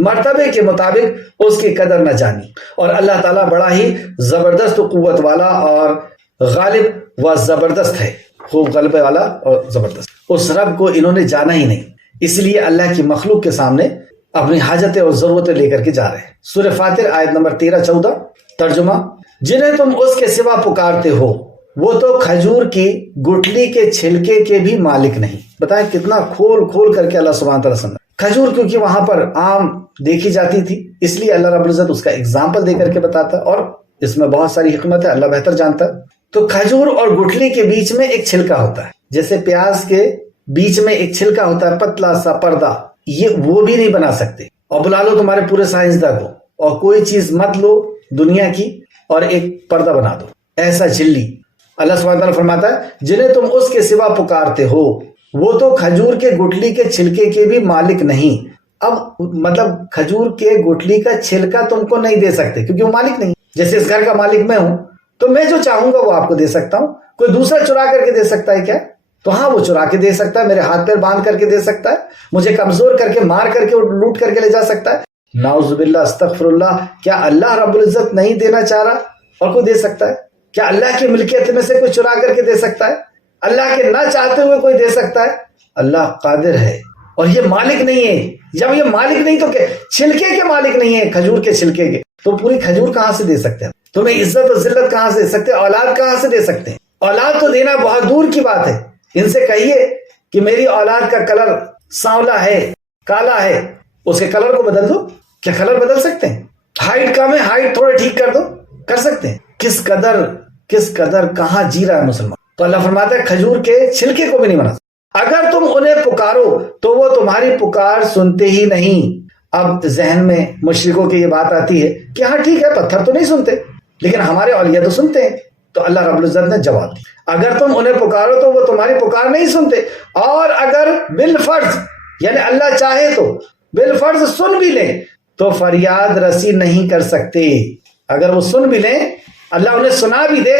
مرتبے کے مطابق اس کی قدر نہ جانی۔ اور اللہ تعالیٰ بڑا ہی زبردست قوت والا اور غالب و زبردست ہے، خوب غلبے والا اور زبردست۔ اس رب کو انہوں نے جانا ہی نہیں، اس لیے اللہ کی مخلوق کے سامنے اپنی حاجتیں اور ضرورتیں لے کر کے جا رہے ہیں۔ سورہ فاتر آیت نمبر 13-14 ترجمہ، جنہیں تم اس کے سوا پکارتے ہو وہ تو کھجور کی گٹلی کے چھلکے کے بھی مالک نہیں۔ بتائیں کتنا کھول کھول کر کے اللہ سبحانہ تعالیٰ سمجھا۔ کھجور کیونکہ وہاں پر عام دیکھی جاتی تھی، اس لیے اللہ رب العزت اس کا اگزامپل دے کر کے بتاتا، اور اس میں بہت ساری حکمت ہے، اللہ بہتر جانتا ہے۔ تو کھجور اور گٹھلی کے بیچ میں ایک چھلکا ہوتا ہے، جیسے پیاز کے بیچ میں ایک چھلکا ہوتا ہے پتلا سا پردہ، یہ وہ بھی نہیں بنا سکتے۔ اور بلا لو تمہارے پورے سائنسداں کو اور کوئی چیز مت لو دنیا کی اور ایک پردہ بنا دو، ایسا جھلی۔ اللہ سبحانہ تعالیٰ فرماتا ہے جنہیں تم اس کے سوا پکارتے ہو وہ تو کھجور کے گٹھلی کے چھلکے کے بھی مالک نہیں۔ اب مطلب کھجور کے گٹھلی کا چھلکا تم کو نہیں دے سکتے کیونکہ وہ مالک نہیں۔ جیسے اس گھر کا مالک میں ہوں تو میں جو چاہوں گا وہ آپ کو دے سکتا ہوں، کوئی دوسرا چرا کر کے دے سکتا ہے کیا؟ تو ہاں وہ چرا کے دے سکتا ہے، میرے ہاتھ پیر باندھ کر کے دے سکتا ہے، مجھے کمزور کر کے مار کر کے لوٹ کر کے لے جا سکتا ہے۔ نعوذ باللہ، استغفر اللہ۔ کیا اللہ رب العزت نہیں دینا چاہ رہا اور کوئی دے سکتا ہے؟ کیا اللہ کی ملکیت میں سے کوئی چرا کر کے دے سکتا ہے؟ اللہ کے نہ چاہتے ہوئے کوئی دے سکتا ہے؟ اللہ قادر ہے اور یہ مالک نہیں ہے۔ جب یہ مالک نہیں تو کہ چھلکے کے مالک نہیں ہے، کھجور کے چھلکے کے، تو پوری کھجور کہاں سے دے سکتے ہیں؟ تمہیں عزت و ذلت کہاں سے دے سکتے ہیں؟ اولاد کہاں سے دے سکتے ہیں؟ اولاد تو دینا بہت دور کی بات ہے۔ ان سے کہیے کہ میری اولاد کا کلر سانولا ہے، کالا ہے، اس کے کلر کو بدل دو۔ کیا کلر بدل سکتے ہیں؟ ہائٹ کم ہے، ہائٹ تھوڑا ٹھیک کر دو، کر سکتے ہیں؟ کس قدر کہاں جی رہا ہے مسلمان۔ تو اللہ فرماتا ہے کھجور کے چھلکے کو بھی نہیں بنا سکتا۔ اگر تم انہیں پکارو تو وہ تمہاری پکار سنتے ہی نہیں۔ اب ذہن میں مشرکوں کی یہ بات آتی ہے کہ ہاں ٹھیک ہے، پتھر تو نہیں سنتے لیکن ہمارے اولیاء تو سنتے ہیں۔ تو اللہ رب العزت نے جواب دیا، اگر تم انہیں پکارو تو وہ تمہاری پکار نہیں سنتے، اور اگر بالفرض یعنی اللہ چاہے تو بالفرض سن بھی لیں تو فریاد رسی نہیں کر سکتے۔ اگر وہ سن بھی لیں، اللہ انہیں سنا بھی دے،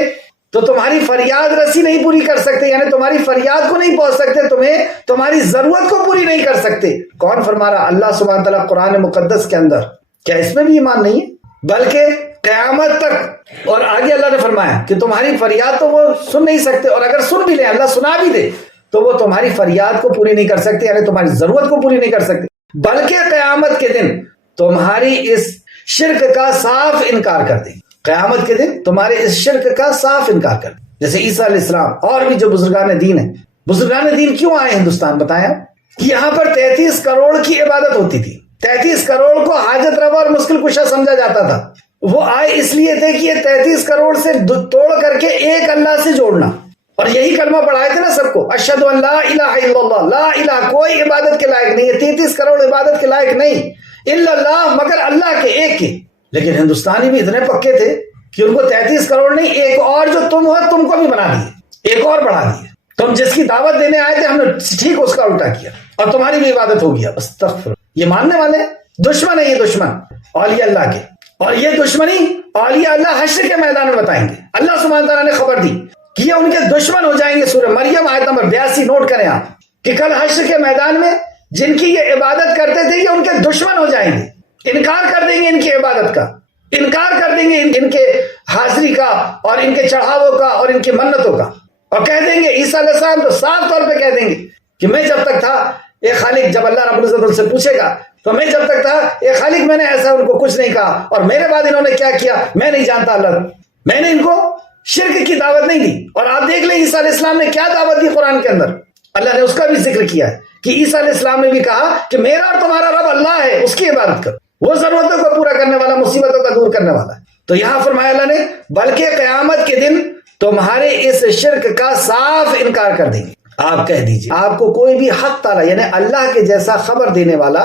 تو تمہاری فریاد رسی نہیں پوری کر سکتے، یعنی تمہاری فریاد کو نہیں پہنچ سکتے، تمہیں تمہاری ضرورت کو پوری نہیں کر سکتے۔ کون فرما رہا؟ اللہ سبحانہ تعالیٰ قرآن مقدس کے اندر۔ کیا اس میں بھی ایمان نہیں ہے؟ بلکہ قیامت تک، اور آگے اللہ نے فرمایا کہ تمہاری فریاد تو وہ سن نہیں سکتے، اور اگر سن بھی لیں، اللہ سنا بھی دے، تو وہ تمہاری فریاد کو پوری نہیں کر سکتے، یعنی تمہاری ضرورت کو پوری نہیں کر سکتے، بلکہ قیامت کے دن تمہاری اس شرک کا صاف انکار کر دیں۔ قیامت کے دن تمہارے اس شرک کا صاف انکار کر دیں۔ جیسے عیسیٰ علیہ السلام اور بھی جو بزرگان دین ہیں۔ بزرگان دین کیوں آئے ہندوستان بتائیں آپ؟ کہ یہاں پر 33 کروڑ کی عبادت ہوتی تھی، 33 کروڑ کو حاجت روا اور مشکل کشا سمجھا جاتا تھا۔ وہ آئے اس لیے تھے کہ یہ 33 کروڑ سے توڑ کر کے ایک اللہ سے جوڑنا، اور یہی کلمہ پڑھائے تھے نا سب کو، اشہد ان لا الہ الا اللہ، لا الہ کوئی عبادت کے لائق نہیں ہے، 33 کروڑ عبادت کے لائق نہیں، الا اللہ مگر اللہ کے ایک کے۔ لیکن ہندوستانی بھی اتنے پکے تھے کہ ان کو 33 کروڑ نہیں، ایک اور جو تم ہو تم کو بھی بنا دیے، ایک اور بڑھا دیے۔ تم جس کی دعوت دینے آئے تھے ہم نے ٹھیک اس کا الٹا کیا، اور تمہاری بھی عبادت ہو گیا۔ استغفر۔ یہ ماننے والے دشمن ہے، یہ دشمن اولیاء اللہ کے، اور یہ دشمنی اولیاء اللہ حشر کے میدان میں بتائیں گے۔ اللہ سبحانہ تعالیٰ نے خبر دی کہ یہ ان کے دشمن ہو جائیں گے۔ سورہ مریم آیت نمبر 82 نوٹ کریں آپ، کہ کل حشر کے میدان میں جن کی یہ عبادت کرتے تھے یہ ان کے دشمن ہو جائیں گے، انکار کر دیں گے ان کی عبادت کا، انکار کر دیں گے ان کے حاضری کا اور ان کے چڑھاووں کا اور ان کی منتوں کا، اور کہہ دیں گے عیسیٰ علیہ السلام تو صاف طور پہ کہہ دیں گے کہ میں جب تک تھا اے خالق، جب اللہ رب العزت ان سے پوچھے گا تو میں جب تک تھا اے خالق میں نے ایسا ان کو کچھ نہیں کہا، اور میرے بعد انہوں نے کیا کیا میں نہیں جانتا اللہ، میں نے ان کو شرک کی دعوت نہیں دی۔ اور آپ دیکھ لیں عیسیٰ علیہ السلام نے کیا دعوت دی قرآن کے اندر، اللہ نے اس کا بھی ذکر کیا ہے کہ عیسیٰ علیہ السلام نے بھی کہا کہ میرا اور تمہارا رب اللہ ہے، اس کی عبادت کرو، وہ ضرورتوں کو پورا کرنے والا، مصیبتوں کا دور کرنے والا ہے۔ تو یہاں فرمایا اللہ نے بلکہ قیامت کے دن تمہارے اس شرک کا صاف انکار کر دیں گے۔ آپ کہہ دیجئے آپ کو کوئی بھی حق تعالیٰ یعنی اللہ کے جیسا خبر دینے والا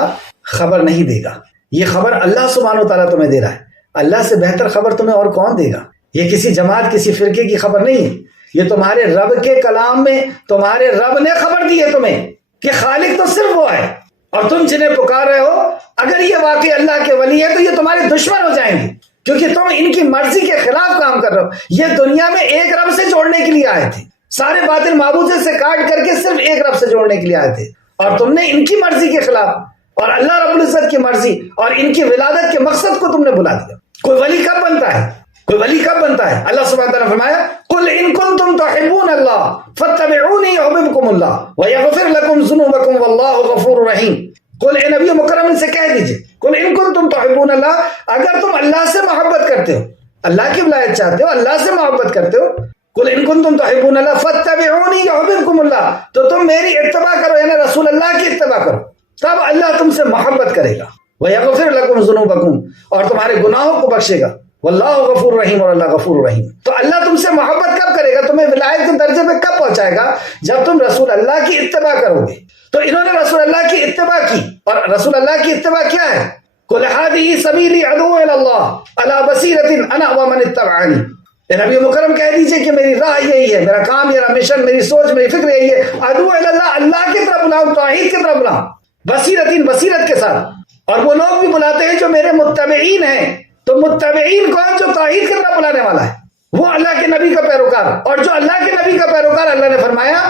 خبر نہیں دے گا، یہ خبر اللہ سبحانہ وتعالیٰ تمہیں دے رہا ہے، اللہ سے بہتر خبر تمہیں اور کون دے گا؟ یہ کسی جماعت کسی فرقے کی خبر نہیں ہے، یہ تمہارے رب کے کلام میں تمہارے رب نے خبر دی ہے تمہیں کہ خالق تو صرف وہ ہے، اور تم جنہیں پکار رہے ہو اگر یہ واقعی اللہ کے ولی ہے تو یہ تمہارے دشمن ہو جائیں گے، کیونکہ تم ان کی مرضی کے خلاف کام کر رہے ہو۔ یہ دنیا میں ایک رب سے جوڑنے کے لیے آئے تھے، سارے باطل معبود سے کاٹ کر کے صرف ایک رب سے جوڑنے کے لیے آئے تھے، اور تم نے ان کی مرضی کے خلاف اور اللہ رب العزت کی مرضی اور ان کی ولادت کے مقصد کو تم نے بلا دیا۔ کوئی ولی کب بنتا ہے؟ کوئی ولی کب بنتا ہے؟ اللہ سبحانہ تعالیٰ نے فرمایا قل ان کنتم تحبون اللہ فاتبعونی یحببکم اللہ ویغفر لکم ذنوبکم واللہ غفور رحیم۔ قل اے نبی مکرم ان سے کہہ دیجئے قل ان کنتم تحبون اللہ، اگر تم اللہ سے محبت کرتے ہو، اللہ کی ولایت چاہتے ہو، اللہ سے محبت کرتے ہو، قل ان کنتم تحبون اللہ فاتبعونی یحببکم اللہ، تو تم میری اتباع کرو یعنی رسول اللہ کی اتباع کرو، تب اللہ تم سے محبت کرے گا، ویغفر لکم ذنوبکم، اور تمہارے گناہوں کو بخشے گا، واللہ غفور رحیم، اور اللہ غفور رحیم۔ تو اللہ تم سے محبت کب کرے گا، تمہیں ولایت کے درجے پہ کب پہنچائے گا؟ جب تم رسول اللہ کی اتباع کرو گے۔ تو انہوں نے رسول اللہ کی اتباع کی، اور رسول اللہ کی اتباع کیا ہے؟ قل ھذہ سبیلی ادعو الی اللہ علی بصیرۃ انا ومن اتبعنی۔ اے نبی مکرم کہہ دیجئے کہ میری راہ یہی ہے، میرا کام، میرا مشن، میری سوچ، میری فکر یہی ہے، ادعو الی اللہ، اللہ کی طرف بلاؤں، توحید کی طرف بلاؤں، بصیرت کے ساتھ۔ اور وہ لوگ بھی بلاتے ہیں جو میرے متبعین ہیں، تو متبعین کون؟ جو توحید کی طرف بلانے والا ہے۔ وہ اللہ کے نبی کا پیروکار، اور جو اللہ کے نبی کا پیروکار، اللہ نے فرمایا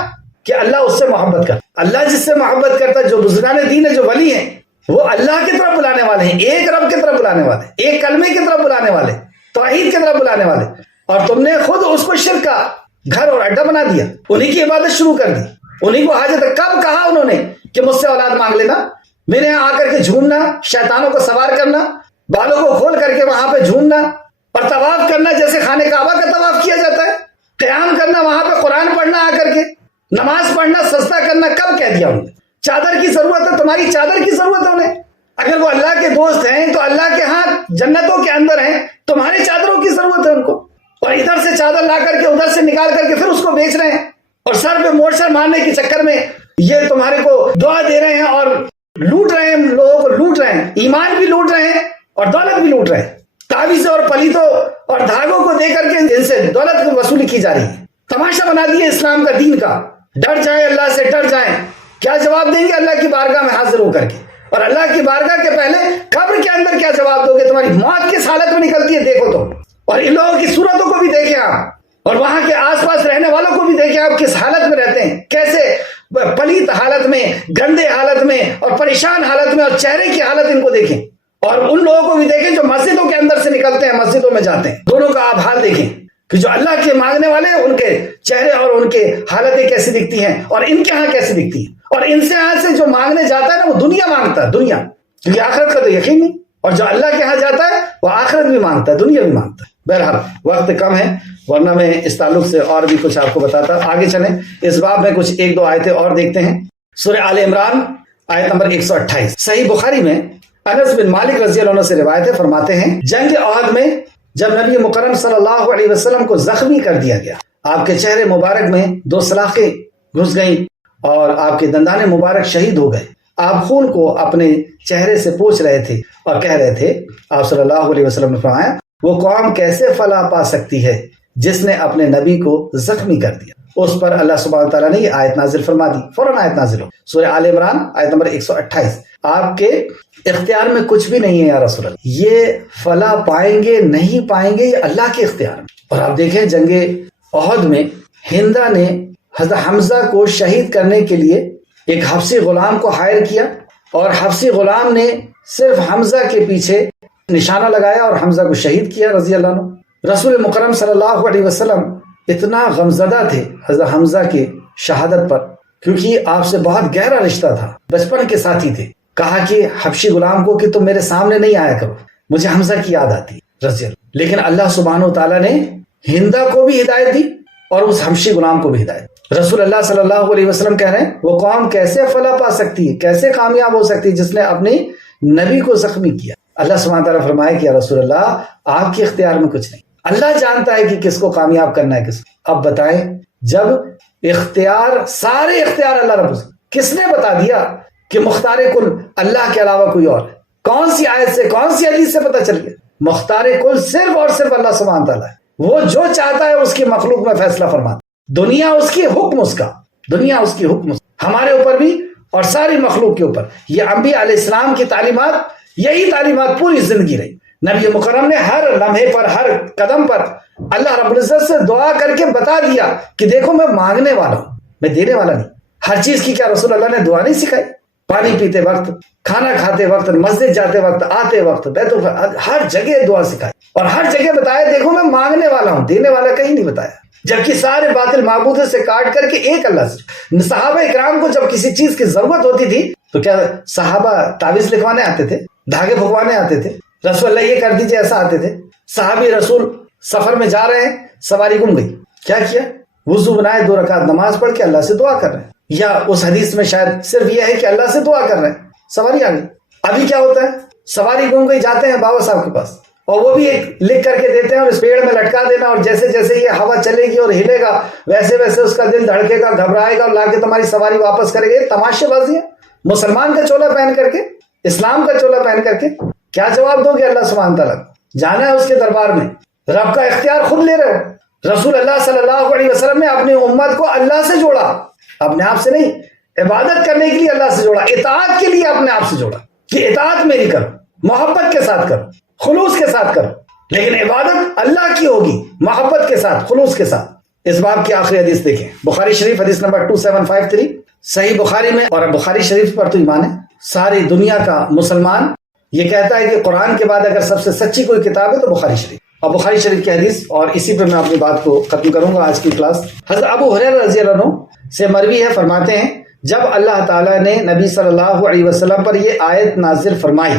کہ اللہ اس سے محبت کرتا۔ اللہ جس سے محبت کرتا ہے، جو بزرگان دین ہے، جو ولی ہیں، وہ اللہ کی طرف بلانے والے ہیں، ایک رب کی طرف بلانے والے، ایک کلمے کی طرف بلانے والے، توحید کی طرف بلانے والے، اور تم نے خود اس کو شرک کا گھر اور اڈا بنا دیا، انہی کی عبادت شروع کر دی، انہی کو حاجت۔ کب کہا انہوں نے کہ مجھ سے اولاد مانگ لینا؟ میرے یہاں آ کر کے جھومنا، شیطانوں کو سوار کرنا، بالوں کو کھول کر کے وہاں پہ جھومنا اور طواف کرنا جیسے خانہ کعبہ کا طواف کیا جاتا ہے، قیام کرنا، وہاں پہ قرآن پڑھنا، آ کر کے نماز پڑھنا، سجدہ کرنا، کب کہہ دیا انہوں نے؟ چادر کی ضرورت ہے، تمہاری چادر کی ضرورت ہے انہیں؟ اگر وہ اللہ کے دوست ہیں تو اللہ کے ہاں جنتوں کے اندر ہیں، تمہاری چادروں کی ضرورت ہے ان کو، اور ادھر سے چادر لا کر کے ادھر سے نکال کر کے پھر اس کو بیچ رہے ہیں، اور سر پہ مورچر مارنے کے چکر میں یہ تمہارے کو دعا دے رہے ہیں اور لوٹ رہے ہیں، لوگوں کو لوٹ رہے ہیں، ایمان بھی لوٹ رہے ہیں اور دولت بھی لوٹ رہے ہیں، تعویذوں اور پلیتوں اور دھاگوں کو دے کر کے ان سے دولت کی وصولی کی جا رہی ہے۔ تماشا بنا دیے اسلام کا، دین کا۔ ڈر جائیں اللہ سے، ڈر جائیں۔ کیا جواب دیں گے اللہ کی بارگاہ میں حاضر ہو کر کے؟ اور اللہ کی بارگاہ کے پہلے قبر کے اندر کیا جواب دو گے؟ تمہاری موت کس حالت میں نکلتی ہے دیکھو تو، اور ان لوگوں کی صورتوں کو بھی دیکھیں آپ، اور وہاں کے آس پاس رہنے والوں کو بھی دیکھیں آپ کس حالت میں رہتے ہیں، کیسے پلیت حالت میں، گندے حالت میں اور پریشان حالت میں، اور چہرے کی حالت ان کو دیکھیں، اور ان لوگوں کو بھی دیکھیں جو مسجدوں کے اندر سے نکلتے ہیں، مسجدوں میں جاتے ہیں، دونوں کا آپ حال دیکھیں کہ جو اللہ کے مانگنے والے ہیں ان کے چہرے اور ان کے حالتیں کیسی دکھتی ہیں، اور ان کے ہاں کیسی دکھتی ہیں۔ اور ان سے ہاں سے جو مانگنے جاتا ہے نا، وہ دنیا مانگتا ہے، دنیا، کیونکہ آخرت کا تو یقین نہیں، اور جو اللہ کے ہاں جاتا ہے وہ آخرت بھی مانگتا ہے، دنیا بھی مانگتا ہے۔ بہرحال وقت کم ہے، ورنہ میں اس تعلق سے اور بھی کچھ آپ کو بتاتا۔ آگے چلیں، اس باب میں کچھ ایک دو آیتیں اور دیکھتے ہیں۔ سورہ آل عمران آیت نمبر 128۔ صحیح بخاری میں انس بن مالک رضی اللہ عنہ سے روایت ہے، فرماتے ہیں جنگ احد میں جب نبی مکرم صلی اللہ علیہ وسلم کو زخمی کر دیا گیا، آپ کے چہرے مبارک میں 2 سلاخیں گھس گئیں اور آپ کے دندان مبارک شہید ہو گئے۔ آپ خون کو اپنے چہرے سے پوچھ رہے تھے اور کہہ رہے تھے، آپ صلی اللہ علیہ وسلم نے فرمایا، وہ قوم کیسے فلاح پا سکتی ہے جس نے اپنے نبی کو زخمی کر دیا؟ اس پر اللہ سبحانہ تعالیٰ نے یہ آیت نازل فرما دی، فوراً آیت نازل ہو، سورہ آل عمران آیت نمبر 128۔ آپ کے اختیار میں کچھ بھی نہیں ہے یا رسول اللہ، یہ فلاح پائیں گے نہیں پائیں گے، یہ اللہ کے اختیار میں۔ اور آپ دیکھیں جنگ احد میں ہندا نے حضرت حمزہ کو شہید کرنے کے لیے ایک حبشی غلام کو ہائر کیا، اور حبشی غلام نے صرف حمزہ کے پیچھے نشانہ لگایا اور حمزہ کو شہید کیا رضی اللہ عنہ۔ رسول مکرم صلی اللہ علیہ وسلم اتنا غمزدہ تھے حضرت حمزہ کی شہادت پر، کیونکہ آپ سے بہت گہرا رشتہ تھا، بچپن کے ساتھی تھے۔ کہا کہ حبشی غلام کو کہ تم میرے سامنے نہیں آیا کرو، مجھے حمزہ کی یاد آتی رضی اللہ۔ لیکن اللہ سبحانہ وتعالیٰ نے ہندا کو بھی ہدایت دی اور اس حبشی غلام کو بھی ہدایت۔ رسول اللہ صلی اللہ علیہ وسلم کہہ رہے ہیں وہ قوم کیسے فلاح پا سکتی ہے، کیسے کامیاب ہو سکتی ہے جس نے اپنے نبی کو زخمی کیا۔ اللہ سبحانہ تعالیٰ فرمائے کہ یا رسول اللہ آپ کے اختیار میں کچھ نہیں، اللہ جانتا ہے کہ کس کو کامیاب کرنا ہے کس کو۔ اب بتائیں، جب اختیار، سارے اختیار اللہ رب کس نے بتا دیا کہ مختار کل اللہ کے علاوہ کوئی اور ہے؟ کون سی آیت سے، کون سی حدیث سے پتہ چل گیا؟ مختار کل صرف اور صرف اللہ سبحانہ تعالیٰ ہے، وہ جو چاہتا ہے اس کی مخلوق میں فیصلہ فرماتا ہے۔ دنیا اس کی حکم، اس کا دنیا اس کی حکم، ہمارے اوپر بھی اور ساری مخلوق کے اوپر۔ یہ انبیاء علیہ السلام کی تعلیمات، یہی تعلیمات پوری زندگی رہی۔ نبی مکرم نے ہر لمحے پر، ہر قدم پر اللہ رب العزت سے دعا کر کے بتا دیا کہ دیکھو میں مانگنے والا ہوں، میں دینے والا نہیں۔ ہر چیز کی کیا رسول اللہ نے دعا نہیں سکھائی؟ پانی پیتے وقت، کھانا کھاتے وقت، مسجد جاتے وقت، آتے وقت، بیت الخلا، ہر جگہ دعا سکھائی، اور ہر جگہ بتایا دیکھو میں مانگنے والا ہوں، دینے والا کہیں نہیں بتایا۔ جبکہ سارے باطل معبودوں سے کاٹ کر کے ایک اللہ سے۔ صحابہ اکرام کو جب کسی چیز کی ضرورت ہوتی تھی تو کیا صحابہ تعویذ لکھوانے آتے تھے، دھاگے پھکوانے آتے تھے؟ رسول اللہ یہ کر دیجئے ایسا آتے تھے؟ صحابی رسول سفر میں جا رہے ہیں، سواری گم گئی، کیا کیا؟ وضو بنائے، 2 رکعت نماز پڑھ کے اللہ سے دعا کر رہے ہیں، یا اس حدیث میں شاید صرف یہ ہے کہ اللہ سے دعا کر رہے ہیں، سواری آ گئی۔ ابھی کیا ہوتا ہے، سواری گم گئی، جاتے ہیں بابا صاحب کے پاس، اور وہ بھی ایک لکھ کر کے دیتے ہیں اور اس پیڑ میں لٹکا دینا، اور جیسے جیسے یہ ہوا چلے گی اور ہلے گا ویسے ویسے اس کا دل دھڑکے گا، گھبرائے گا اور لا کے تمہاری سواری واپس کرے گا۔ تماشے بازی ہے، مسلمان کا چولا پہن کر کے، اسلام کا چولا پہن کر کے کیا جواب دو گے اللہ سبحانہ تعالیٰ؟ جانا ہے اس کے دربار میں، رب کا اختیار خود لے رہے ہو۔ رسول اللہ صلی اللہ علیہ وسلم نے اپنی امت کو اللہ سے جوڑا، اپنے آپ سے نہیں، عبادت کرنے کے لیے اللہ سے جوڑا، اطاعت کے لیے اپنے آپ سے جوڑا کہ اطاعت میری کرو، محبت کے ساتھ کرو، خلوص کے ساتھ کرو۔ لیکن عبادت اللہ کی ہوگی محبت کے ساتھ، خلوص کے ساتھ۔ اس باب کی آخری حدیث دیکھیں، بخاری شریف حدیث نمبر 2753، صحیح بخاری میں، اور بخاری شریف پر تو ایمان ہے ساری دنیا کا مسلمان یہ کہتا ہے کہ قرآن کے بعد اگر سب سے سچی کوئی کتاب ہے تو بخاری شریف، اور بخاری شریف کی حدیث، اور اسی پہ میں اپنی بات کو ختم کروں گا آج کی کلاس۔ حضرت ابو ہریرہ رضی اللہ عنہ سے مروی ہے، فرماتے ہیں جب اللہ تعالیٰ نے نبی صلی اللہ علیہ وسلم پر یہ آیت نازل فرمائی،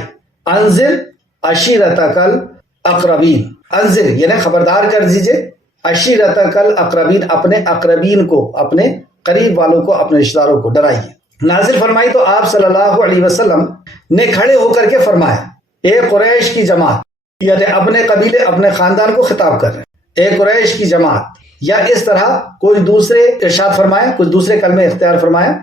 انذر عشیرتک الاقربین، انذر یعنی خبردار کر دیجئے، عشیرتک الاقربین اپنے اقربین کو، اپنے قریب والوں کو، اپنے رشتہ داروں کو ڈرائیے۔ نازل فرمائی تو آپ صلی اللہ علیہ وسلم نے کھڑے ہو کر کے فرمایا، اے قریش کی جماعت، یعنی اپنے قبیلے اپنے خاندان کو خطاب کر رہے ہیں، اے قریش کی جماعت، یا اس طرح کوئی دوسرے ارشاد فرمایا، کچھ دوسرے کلمے اختیار فرمایا،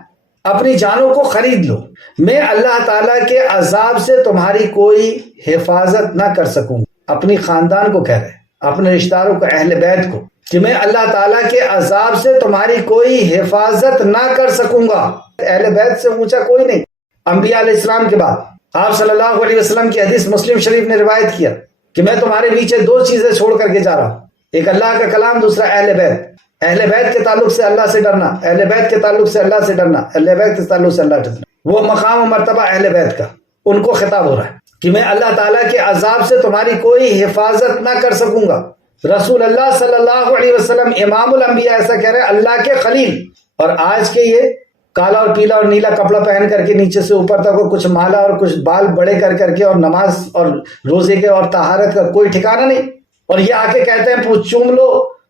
اپنی جانوں کو خرید لو، میں اللہ تعالیٰ کے عذاب سے تمہاری کوئی حفاظت نہ کر سکوں۔ اپنی خاندان کو کہہ رہے، اپنے رشتہ داروں کو، اہل بیت کو، کہ میں اللہ تعالیٰ کے عذاب سے تمہاری کوئی حفاظت نہ کر سکوں گا۔ اہل بیت سے اونچا کوئی نہیں، انبیاء علیہ السلام کے بعد۔ آپ صلی اللہ علیہ وسلم کی حدیث مسلم شریف نے روایت کیا کہ میں تمہارے پیچھے دو چیزیں چھوڑ کر کے جا رہا ہوں، ایک اللہ کا کلام، دوسرا اہل بیت۔ اہل بیت کے تعلق سے اللہ سے ڈرنا، اہل بیت کے تعلق سے اللہ سے ڈرنا، اہل بیت کے تعلق سے اللہ سے ڈرنا، وہ مقام و مرتبہ اہل بیت کا، ان کو خطاب ہو رہا ہے کہ میں اللہ تعالیٰ کے عذاب سے تمہاری کوئی حفاظت نہ کر سکوں گا۔ رسول اللہ صلی اللہ علیہ وسلم امام الانبیاء ایسا کہہ رہے ہیں، اللہ کے خلیل، اور آج کے یہ کالا اور پیلا اور نیلا کپڑا پہن کر کے نیچے سے اوپر تک کچھ مالا اور کچھ بال بڑے کر کے اور نماز اور روزے کے اور طہارت کا کوئی ٹھکانہ نہیں، اور یہ آ کے کہتے ہیں پوچھ چوم لو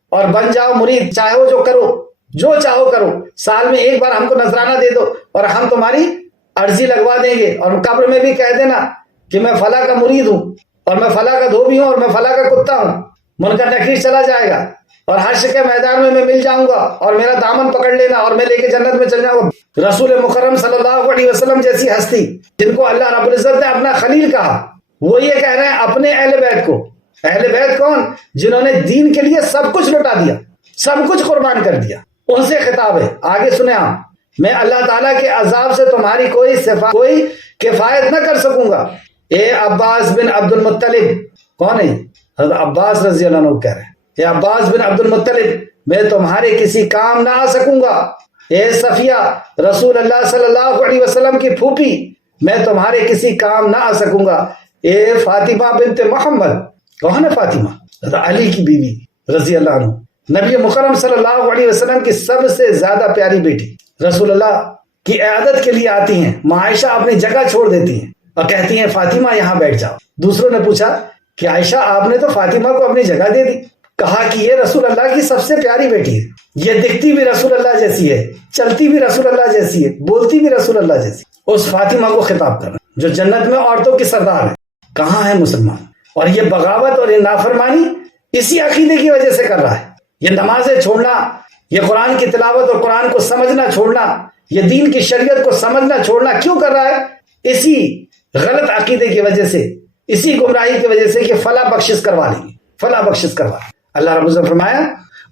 اور بن جاؤ مرید، چاہو جو کرو، جو چاہو کرو، سال میں ایک بار ہم کو نذرانہ دے دو اور ہم تمہاری عرضی لگوا دیں گے، اور قبر میں بھی کہہ دینا کہ میں فلاں کا مرید ہوں اور میں فلاں کا دھوبی ہوں اور میں فلاں کا کتا ہوں۔ منکر نکیر چلا جائے گا اور حشر کے میدان میں مل جاؤں گا اور میرا دامن پکڑ لینا اور میں لے کے جنت میں چل جاؤں گا۔ رسول مکرم صلی اللہ علیہ وسلم جیسی ہستی جن کو اللہ رب العزت نے اپنا خلیل کہا، وہ یہ کہہ رہے ہیں اپنے اہل بیت کو۔ اہل بیت کون؟ جنہوں نے دین کے لیے سب کچھ لٹا دیا، سب کچھ قربان کر دیا، ان سے خطاب ہے۔ آگے سنیں آپ، میں اللہ تعالیٰ کے عذاب سے تمہاری کوئی کفایت نہ کر سکوں گا۔ اے عباس بن عبد المطلب، کون ہے؟ حضرت عباس رضی اللہ عنہ کہہ رہے ہیں، اے عباس بن عبد المطلب، میں تمہارے کسی کام نہ آ سکوں گا۔ اے صفیہ، رسول اللہ صلی اللہ علیہ وسلم کی پھوپھی، میں تمہارے کسی کام نہ آ سکوں گا۔ اے فاطمہ بنت محمد، کون ہے فاطمہ؟ حضرت علی کی بیوی رضی اللہ عنہ، نبی مکرم صلی اللہ علیہ وسلم کی سب سے زیادہ پیاری بیٹی، رسول اللہ کی عیادت کے لیے آتی ہیں، ماں عائشہ اپنی جگہ چھوڑ دیتی ہیں اور کہتی ہیں فاطمہ یہاں بیٹھ جاؤ۔ دوسروں نے پوچھا کہ عائشہ آپ نے تو فاطمہ کو اپنی جگہ دے دی، کہا کہ یہ رسول اللہ کی سب سے پیاری بیٹی ہے، یہ دکھتی بھی رسول اللہ جیسی ہے، چلتی بھی رسول اللہ جیسی ہے، بولتی بھی رسول اللہ جیسی۔ اس فاطمہ کو خطاب کرنا جو جنت میں عورتوں کی سردار ہے۔ کہاں ہے مسلمان؟ اور یہ بغاوت اور یہ نافرمانی اسی عقیدے کی وجہ سے کر رہا ہے۔ یہ نمازیں چھوڑنا، یہ قرآن کی تلاوت اور قرآن کو سمجھنا چھوڑنا، یہ دین کی شریعت کو سمجھنا چھوڑنا کیوں کر رہا ہے؟ اسی غلط عقیدے کی وجہ سے، اسی گمراہی کی وجہ سے کہ فلاں بخشش کروا لیں گے، فلاں بخشش کروا لیں۔ اللہ رب العزت فرمایا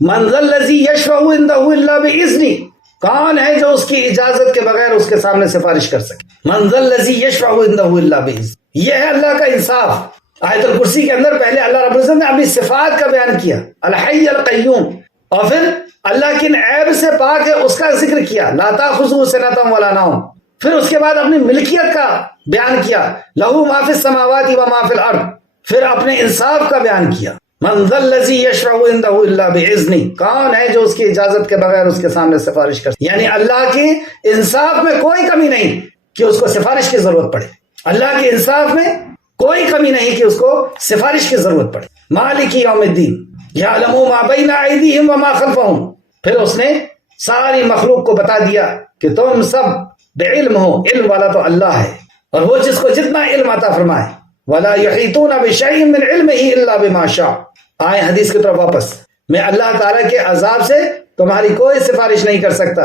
من ذا الذی یشفع عندہ الا باذنہ، کون ہے جو اس کی اجازت کے بغیر اس کے سامنے سفارش کر سکے؟ من ذا الذی یشفع عندہ الا باذنہ، یہ ہے اللہ کا انصاف۔ آیت الکرسی کے اندر پہلے اللہ رب العزت نے اپنی صفات کا بیان کیا، الحی القیوم، اور پھر اللہ کن عیب سے پاک ہے اس کا ذکر کیا، لا تاخذہ سنۃ ولا نوم، پھر اس کے بعد اپنی ملکیت کا بیان کیا، لہ ما فی السماوات و ما فی الارض، پھر اپنے انصاف کا بیان کیا، من ذا الذی یشفع عندہ الا باذنہ، کون ہے جو اس کی اجازت کے بغیر اس کے سامنے سفارش کر، یعنی اللہ کے انصاف میں کوئی کمی نہیں کہ اس کو سفارش کی ضرورت پڑے، اللہ کے انصاف میں کوئی کمی نہیں کہ اس کو سفارش کی ضرورت پڑے۔ مالک یوم الدین یعلم ما بین ایدیہم وما خلفہم، پھر اس نے ساری مخلوق کو بتا دیا کہ تم سب بے علم ہو، علم والا تو اللہ ہے، اور وہ جس کو جتنا علم عطا فرمائے، ولا یحیطون بشیء من علمہ الا بما شاء۔ آئے حدیث کی طرف واپس، میں اللہ تعالیٰ کے عذاب سے تمہاری کوئی سفارش نہیں کر سکتا۔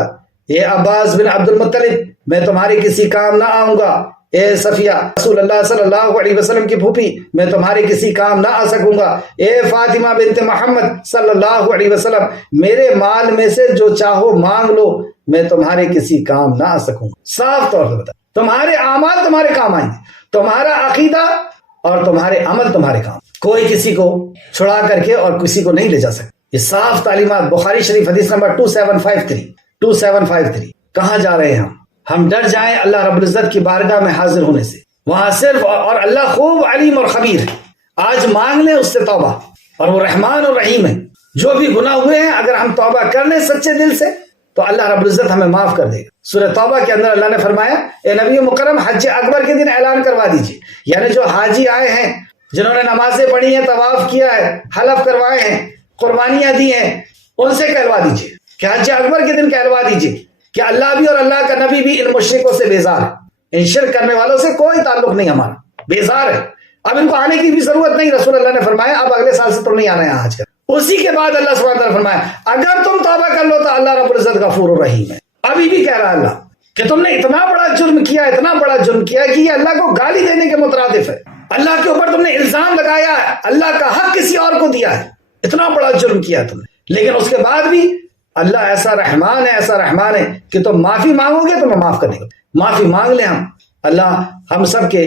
اے عباس بن عبد المطلب، میں تمہاری کسی کام نہ آؤں گا۔ اے صفیہ، رسول اللہ صلی اللہ علیہ وسلم کی پھوپھی، میں تمہارے کسی کام نہ آ سکوں گا۔ اے فاطمہ بنت محمد صلی اللہ علیہ وسلم، میرے مال میں سے جو چاہو مانگ لو، میں تمہارے کسی کام نہ آ سکوں گا۔ صاف طور پر بتا، تمہارے اعمال تمہارے کام آئیں گے، تمہارا عقیدہ اور تمہارے عمل تمہارے کام۔ کوئی کسی کو چھڑا کر کے اور کسی کو نہیں لے جا سکتا. یہ صاف تعلیمات بخاری شریف حدیث نمبر 2753. کہاں جا رہے ہیں ہم ڈر جائیں اللہ رب العزت کی بارگاہ میں حاضر ہونے سے. وہاں صرف اور اللہ خوب علیم اور خبیر ہے. آج مانگ لیں اس سے توبہ، اور وہ رحمان اور رحیم ہے. جو بھی گناہ ہوئے ہیں اگر ہم توبہ کر لیں سچے دل سے تو اللہ رب العزت ہمیں معاف کر دے گا. سورہ توبہ کے اندر اللہ نے فرمایا اے نبی مکرم حج اکبر کے دن اعلان کروا دیجیے، یعنی جو حاجی آئے ہیں جنہوں نے نمازیں پڑھی ہیں، طواف کیا ہے، حلف کروائے ہیں، قربانیاں دی ہیں، ان سے کہلوا دیجیے کہ حج اکبر کے دن کہلوا دیجیے کہ اللہ بھی اور اللہ کا نبی بھی ان مشرکوں سے بیزار ہے. ان شرک کرنے والوں سے کوئی تعلق نہیں ہمارا، بیزار ہے. اب ان کو آنے کی بھی ضرورت نہیں. رسول اللہ نے فرمایا اب اگلے سال سے تم نہیں آنا یہاں حج کر. اسی کے بعد اللہ سبحانہ وتعالی فرمایا اگر تم توبہ کر لو تو اللہ رب العزت غفور الرحیم ہے. ابھی بھی کہہ رہا ہے اللہ کہ تم نے اتنا بڑا جرم کیا، اتنا بڑا جرم کیا کہ یہ اللہ کو گالی دینے کے مترادف ہے. اللہ کے اوپر تم نے الزام لگایا ہے، اللہ کا حق کسی اور کو دیا ہے. اتنا بڑا جرم کیا تم نے، لیکن اس کے بعد بھی اللہ ایسا رحمان ہے، ایسا رحمان ہے کہ تم معافی مانگو گے تو میں معاف کر دیں گا. معافی مانگ لیں ہم. اللہ ہم سب کے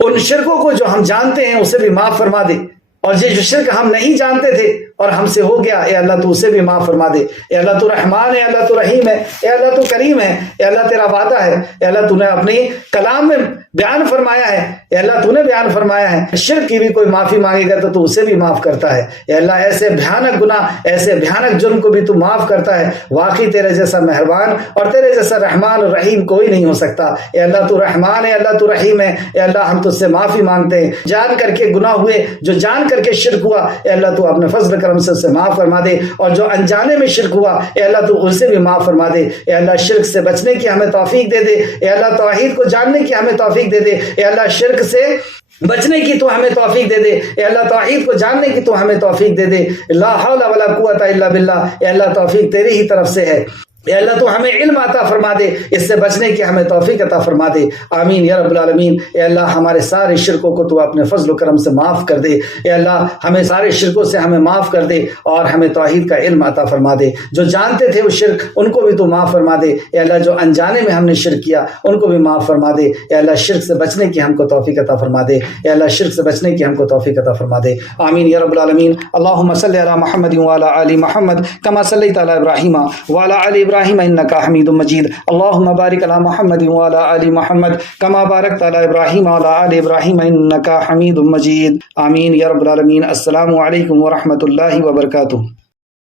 ان شرکوں کو جو ہم جانتے ہیں اسے بھی معاف فرما دے، اور جو شرک ہم نہیں جانتے تھے اور ہم سے ہو گیا اے اللہ تو اسے بھی معاف فرما دے. اے اللہ تو رحمان ہے، اللہ تو رحیم ہے، اے اللہ تو کریم ہے، اے اللہ تیرا وعدہ ہے، اے اللہ تو نے اپنی کلام میں بیان فرمایا ہے، اے اللہ تو نے بیان فرمایا ہے شرک کی بھی کوئی معافی مانگے گا تو اسے بھی معاف کرتا ہے. اے اللہ ایسے بھیانک گناہ، ایسے بھیانک جرم کو بھی تو معاف کرتا ہے. واقعی تیرے جیسا مہربان اور تیرے جیسا رحمان اور رحیم کوئی نہیں ہو سکتا. اے اللہ تو رحمان ہے، اللہ تو رحیم ہے. اے اللہ ہم تجھ سے معافی مانگتے ہیں، جان کر کے گناہ ہوئے، جو جان کر کے شرک ہوا اے اللہ تو اپنے فضل کرم سے اسے معاف فرما دے، اور جو انجانے میں شرک ہوا اے اللہ تو اسے بھی معاف فرما دے. اے اللہ شرک سے بچنے کی ہمیں توفیق دے دے. اے اللہ توحید کو جاننے کی ہمیں توفیق دے دے. اے اللہ شرک سے بچنے کی تو ہمیں توفیق دے دے. اے اللہ توحید کو جاننے کی تو ہمیں توفیق دے دے. لا حول ولا قوت الا باللہ. اے اللہ توفیق تیری ہی طرف سے ہے. اے اللہ تو ہمیں علم عطا فرما دے، اس سے بچنے کی ہمیں توفیق عطا فرما دے. آمین یا رب العالمین. اے اللہ ہمارے سارے شرکوں کو تو اپنے فضل و کرم سے معاف کر دے. اے اللہ ہمیں سارے شرکوں سے ہمیں معاف کر دے اور ہمیں توحید کا علم عطا فرما دے. جو جانتے تھے وہ شرک ان کو بھی تو معاف فرما دے. اے اللہ جو انجانے میں ہم نے شرک کیا ان کو بھی معاف فرما دے. اے اللہ شرک سے بچنے کی ہم کو توفیق عطا فرما دے. اے اللہ شرک سے بچنے کی ہم کو توفیق عطا فرما دے. آمین یا رب العالمین. اللہم صلی علی محمد وعلی آل محمد کما صلیت علی ابراہیم وعلی آل ابراہیم انک حمید مجید. اللہم بارک علی محمد وعلی آل محمد کما بارکت علی ابراہیم وعلی آل ابراہیم انک حمید مجید. آمین یا رب العالمین. السلام علیکم ورحمۃ اللہ وبرکاتہ.